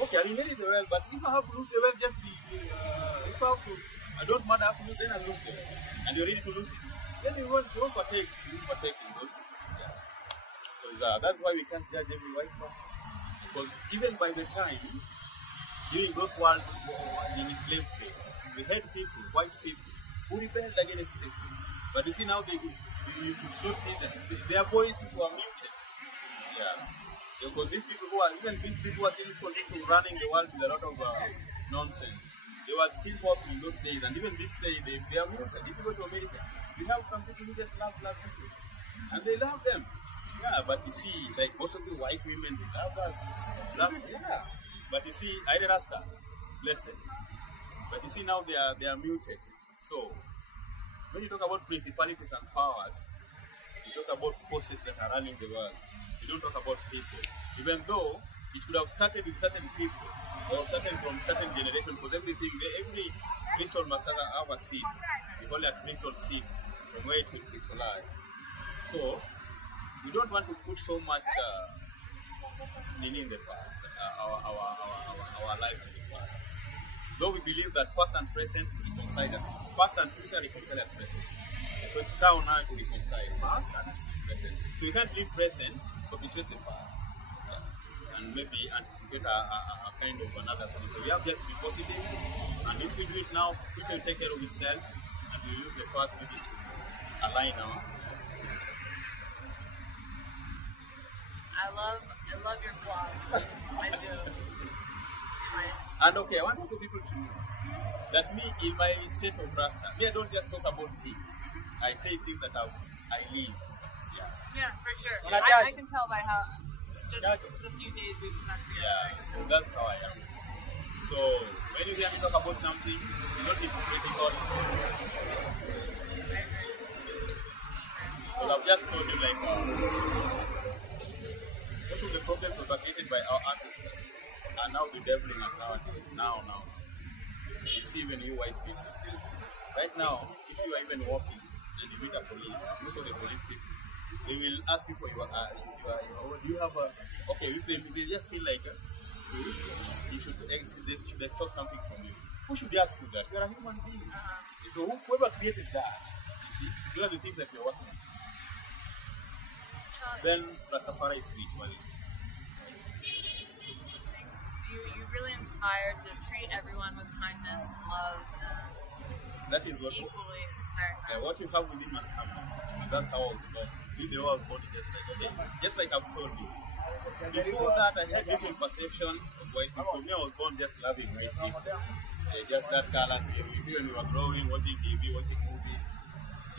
okay, I'll inherit the wealth, but if I have to lose the wealth, just be, if I don't murder, I have to lose, then I'll lose the wealth, and you're ready to lose it, then you won't partake in those. Yeah. So that's why we can't judge every white person, because even by the time, during those wars in slave trade, we had people, white people, who rebelled against slavery. But you see now, you should see that their voices were muted. Yeah. Because these people who are still continuing to running the world with a lot of nonsense. They were still powerful in those days, and even this day they are muted. If you go to America, you have some people who just love black people, and they love them. Yeah, but you see, like most of the white women love us. Yeah. But you see, I did Rasta, blessed. But you see now they are muted. So when you talk about principalities and powers, you talk about forces that are running the world. You don't talk about people. Even though it could have started with certain people or started from certain generation, because every crystal must have a seed. We call it a crystal seed from where it will crystallize. So we don't want to put so much meaning in the past, our life in the past. Though we believe that past and present reconcile, past and future reconcile at present. So it's down now to reconcile past and present. So you can't live present, perpetuate the past. Yeah. And maybe anticipate a kind of another thing. So we have just to be positive, and if we do it now, future will take care of itself, and we use the past maybe to align our. I love your philosophy. I do. And okay, I want also people to know that me, in my state of Rasta, me, I don't just talk about things. I say things that I live. Yeah. Yeah, for sure. Well, I can tell by how just the few days we've spent together. Yeah, so that's how I am. So when you hear me talk about something, do not be critical. Because I've just told you, like, most of the problems propagated by our ancestors are now bedeviling us nowadays. Now. You see, even you white people. Right now, if you are even walking and you meet a police, most of the police people, they will ask you for your do you have a, okay, if they just feel like they should extort something from you. Who should ask you that? You are a human being. So whoever created that, you see, those are the things that we are working on. Then Rastafari is spirituality. You really inspired to treat everyone with kindness and love. That is what Equally, it's very nice. what you have within must come out. And that's how I was born. The whole body just like I've told you. Before that, I had different perceptions of white people. Me, I was born just loving white people. Just that color. When we were growing, watching TV, watching movies.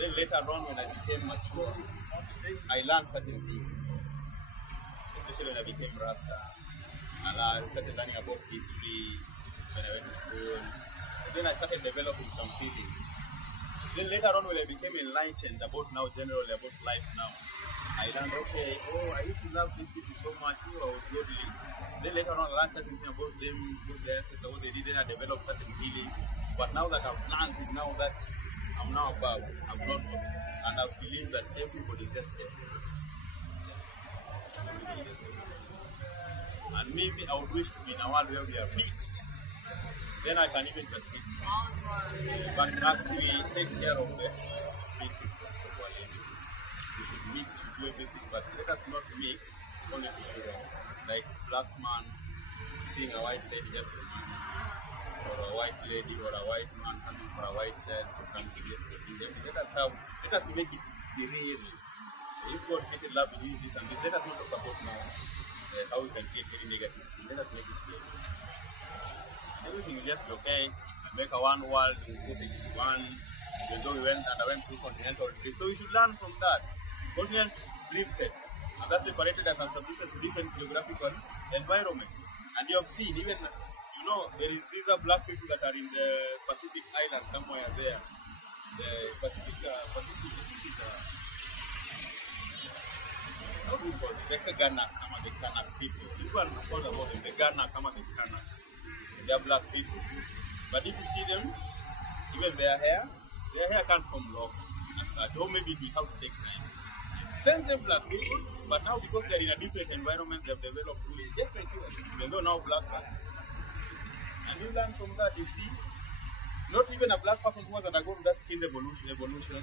Then later on, when I became mature, I learned certain things. Especially when I became Rasta. And I started learning about history when I went to school. And then I started developing some feelings. Then later on, when I became enlightened about now, generally about life now, I learned, okay, I used to love these people so much, I was godly. Then later on, I learned certain things about them, about their ancestors, what they did, then I developed certain feelings. But now that I've learned, now that I'm now above, I've known what, and I believe that everybody is just there. And maybe I would wish to be in a world where we are mixed. Then I can even succeed. But as we take care of the basic principles, we should mix, we should do everything, but let us not mix only to do wrong. Like black man seeing a white lady just for money, or a white lady or a white man hunting for a white child or something. Let us make it the real. If God created love between this and this, let us not talk about now how we can create very negative things. Let us make it clear. Everything will just be okay. And make a one world, we put it as one. Even though we underwent through continental drift. So we should learn from that. Continents drifted. And that separated us and subjected to different geographical environment. And you have seen, even, these are black people that are in the Pacific Island somewhere there. The Pacific how do you call it? The Ghana, the Kanak people. You can call about them, the Ghana, the Kanak. They are black people. But if you see them, even their hair comes from rocks. And such. Or maybe it will have to take time. Same black people, but now because they're in a different environment, they have developed ways. Just like you, even though now black man. And you learn from that, you see. Not even a black person who has undergone that skin evolution.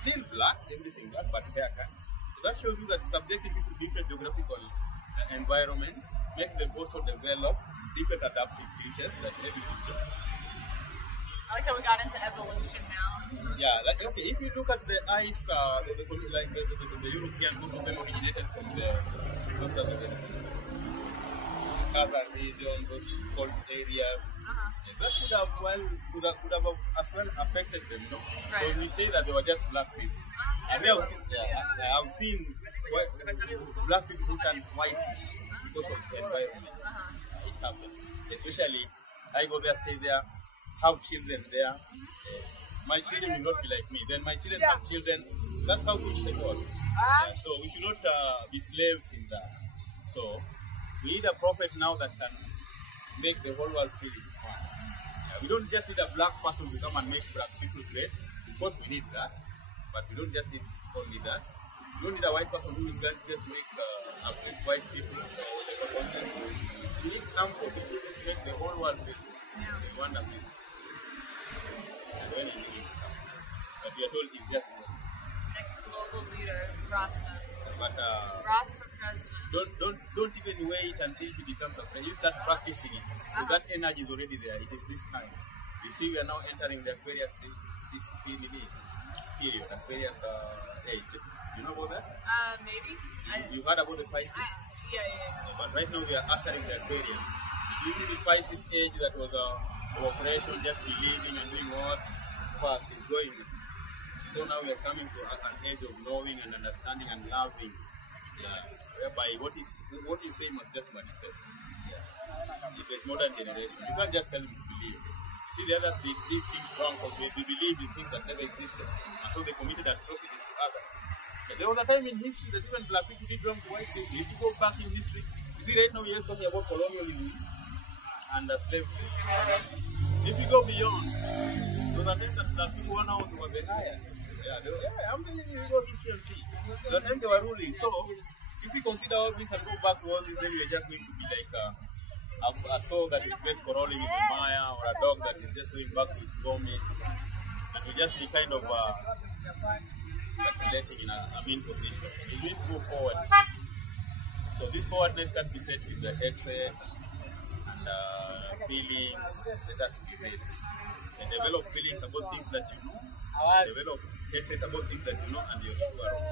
Still black, everything black, but hair can. So that shows you that subjecting people to different geographical environments makes them also develop different adaptive features that maybe we do. I like how we got into evolution now. Yeah, like okay, if you look at the ice, the European, most of them originated from the southern region, those cold areas. That could have as well affected them, no? Right. So we say that they were just black people. And I've seen black people who turn whitish because of the environment. It happens. Especially, I go there, stay there, have children there. My children will not be like me. Then my children have children. That's how we should work. So we should not be slaves in that. So we need a prophet now that can make the whole world feel fun. We don't just need a black person to come and make black people great. Of course we need that. But we don't just need only that. We don't need a white person who will just make white people whatever. We need somebody who will make the whole world feel wonderful. And when it will come. But we are told it's just one. Next global leader, Rasta. But Rasta president. Don't even wait until he becomes a president. You start practicing it. So that energy is already there. It is this time. You see, we are now entering the Aquarius period, Aquarius age. You know about that? Maybe. You heard about the Pisces? Yeah. But right now we are ushering the Aquarius. This is the Pisces age that was cooperation, just believing and doing what fast is going. So now we are coming to an age of knowing and understanding and loving. Yeah. Whereby what you say must just manifest. Yeah. If there's modern generation, you can't just tell them to believe. See the other thing, these things wrong because they believe in things that never existed. And so they committed atrocities to others. There was a time in history that even black people did wrong to white people. If you go back in history, you see right now we're just talking about colonialism and slavery. If you go beyond, so the times that black people were now was the higher. Yeah, I'm telling you, we go history and see. The time they were ruling. So if we consider all this and go back to all this, then we're just going to be like a soul that is meant for rolling in the mire, or a dog that is just going back to its vomit. And we just be kind of circulating in a mean position. We need to go forward. So this forwardness can be set with the hatred and feelings that we feel. And develop feelings about things that you know. Develop hatred about things that you know and you're sure of.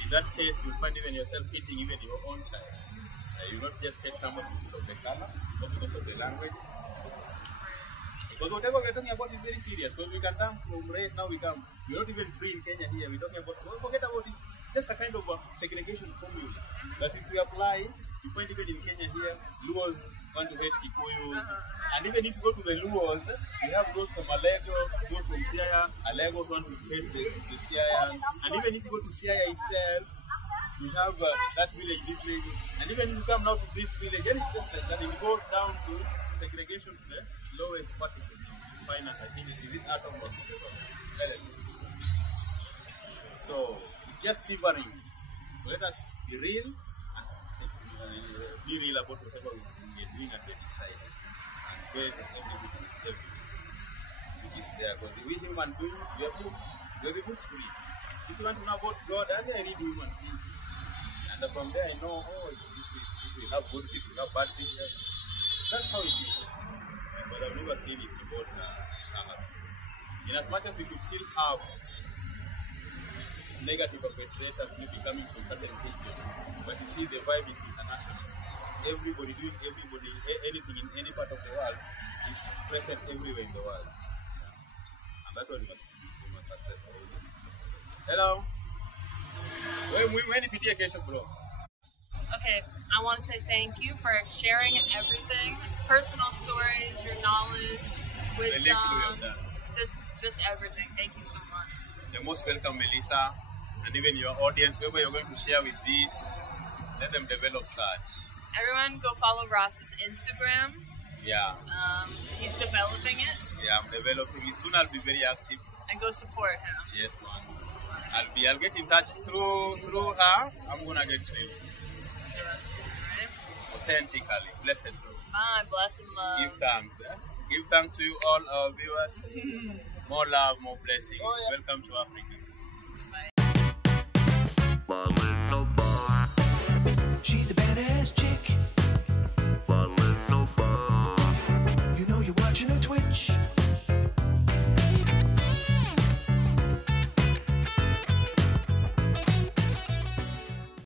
In that case, you find even yourself hitting even your own child. You not just hate someone because of the color, but because of the language. Because whatever we're talking about is very serious. Because we can come from race, now we're not even free in Kenya here. We're talking about, forget about it, just a kind of segregation formula. That if we apply, you find even in Kenya here, Luos want to hate Kikuyu. And even if you go to the Luos, we have those from Alego, those from Siaya. Alegos want to hate the Siaya. And even if you go to Siaya itself, we have that village, this village. And even if you come now to this village, and it's just like that, it goes down to segregation to the lowest particles. Finance, I think it is this atom of so just severing. Let us be real and be real about whatever we are doing at the side. And where everything which is there. Because we human beings, we are books. We are the books to read. If you want to know about God, I read human beings. And from there I know, this we have good people, we have bad people. That's how it is. But I've never seen it about others. In as much as we could still have negative perpetrators maybe coming from certain regions, but you see the vibe is international. Everybody doing anything in any part of the world is present everywhere in the world. And that one we must accept. Hello. When did you get bro? Okay, I want to say thank you for sharing everything, personal stories, your knowledge, wisdom, just everything. Thank you so much. You're most welcome, Melissa, and even your audience, whoever you're going to share with this, let them develop such. Everyone go follow Ross's Instagram. Yeah. He's developing it. Yeah, I'm developing it. Soon I'll be very active. And go support him. Yes, man. I'll get in touch through her. I'm gonna get to you. Authentically, blessed bro. Bye, bless and love. Give thanks, Give thanks to you all our viewers. More love, more blessings. Welcome to Africa.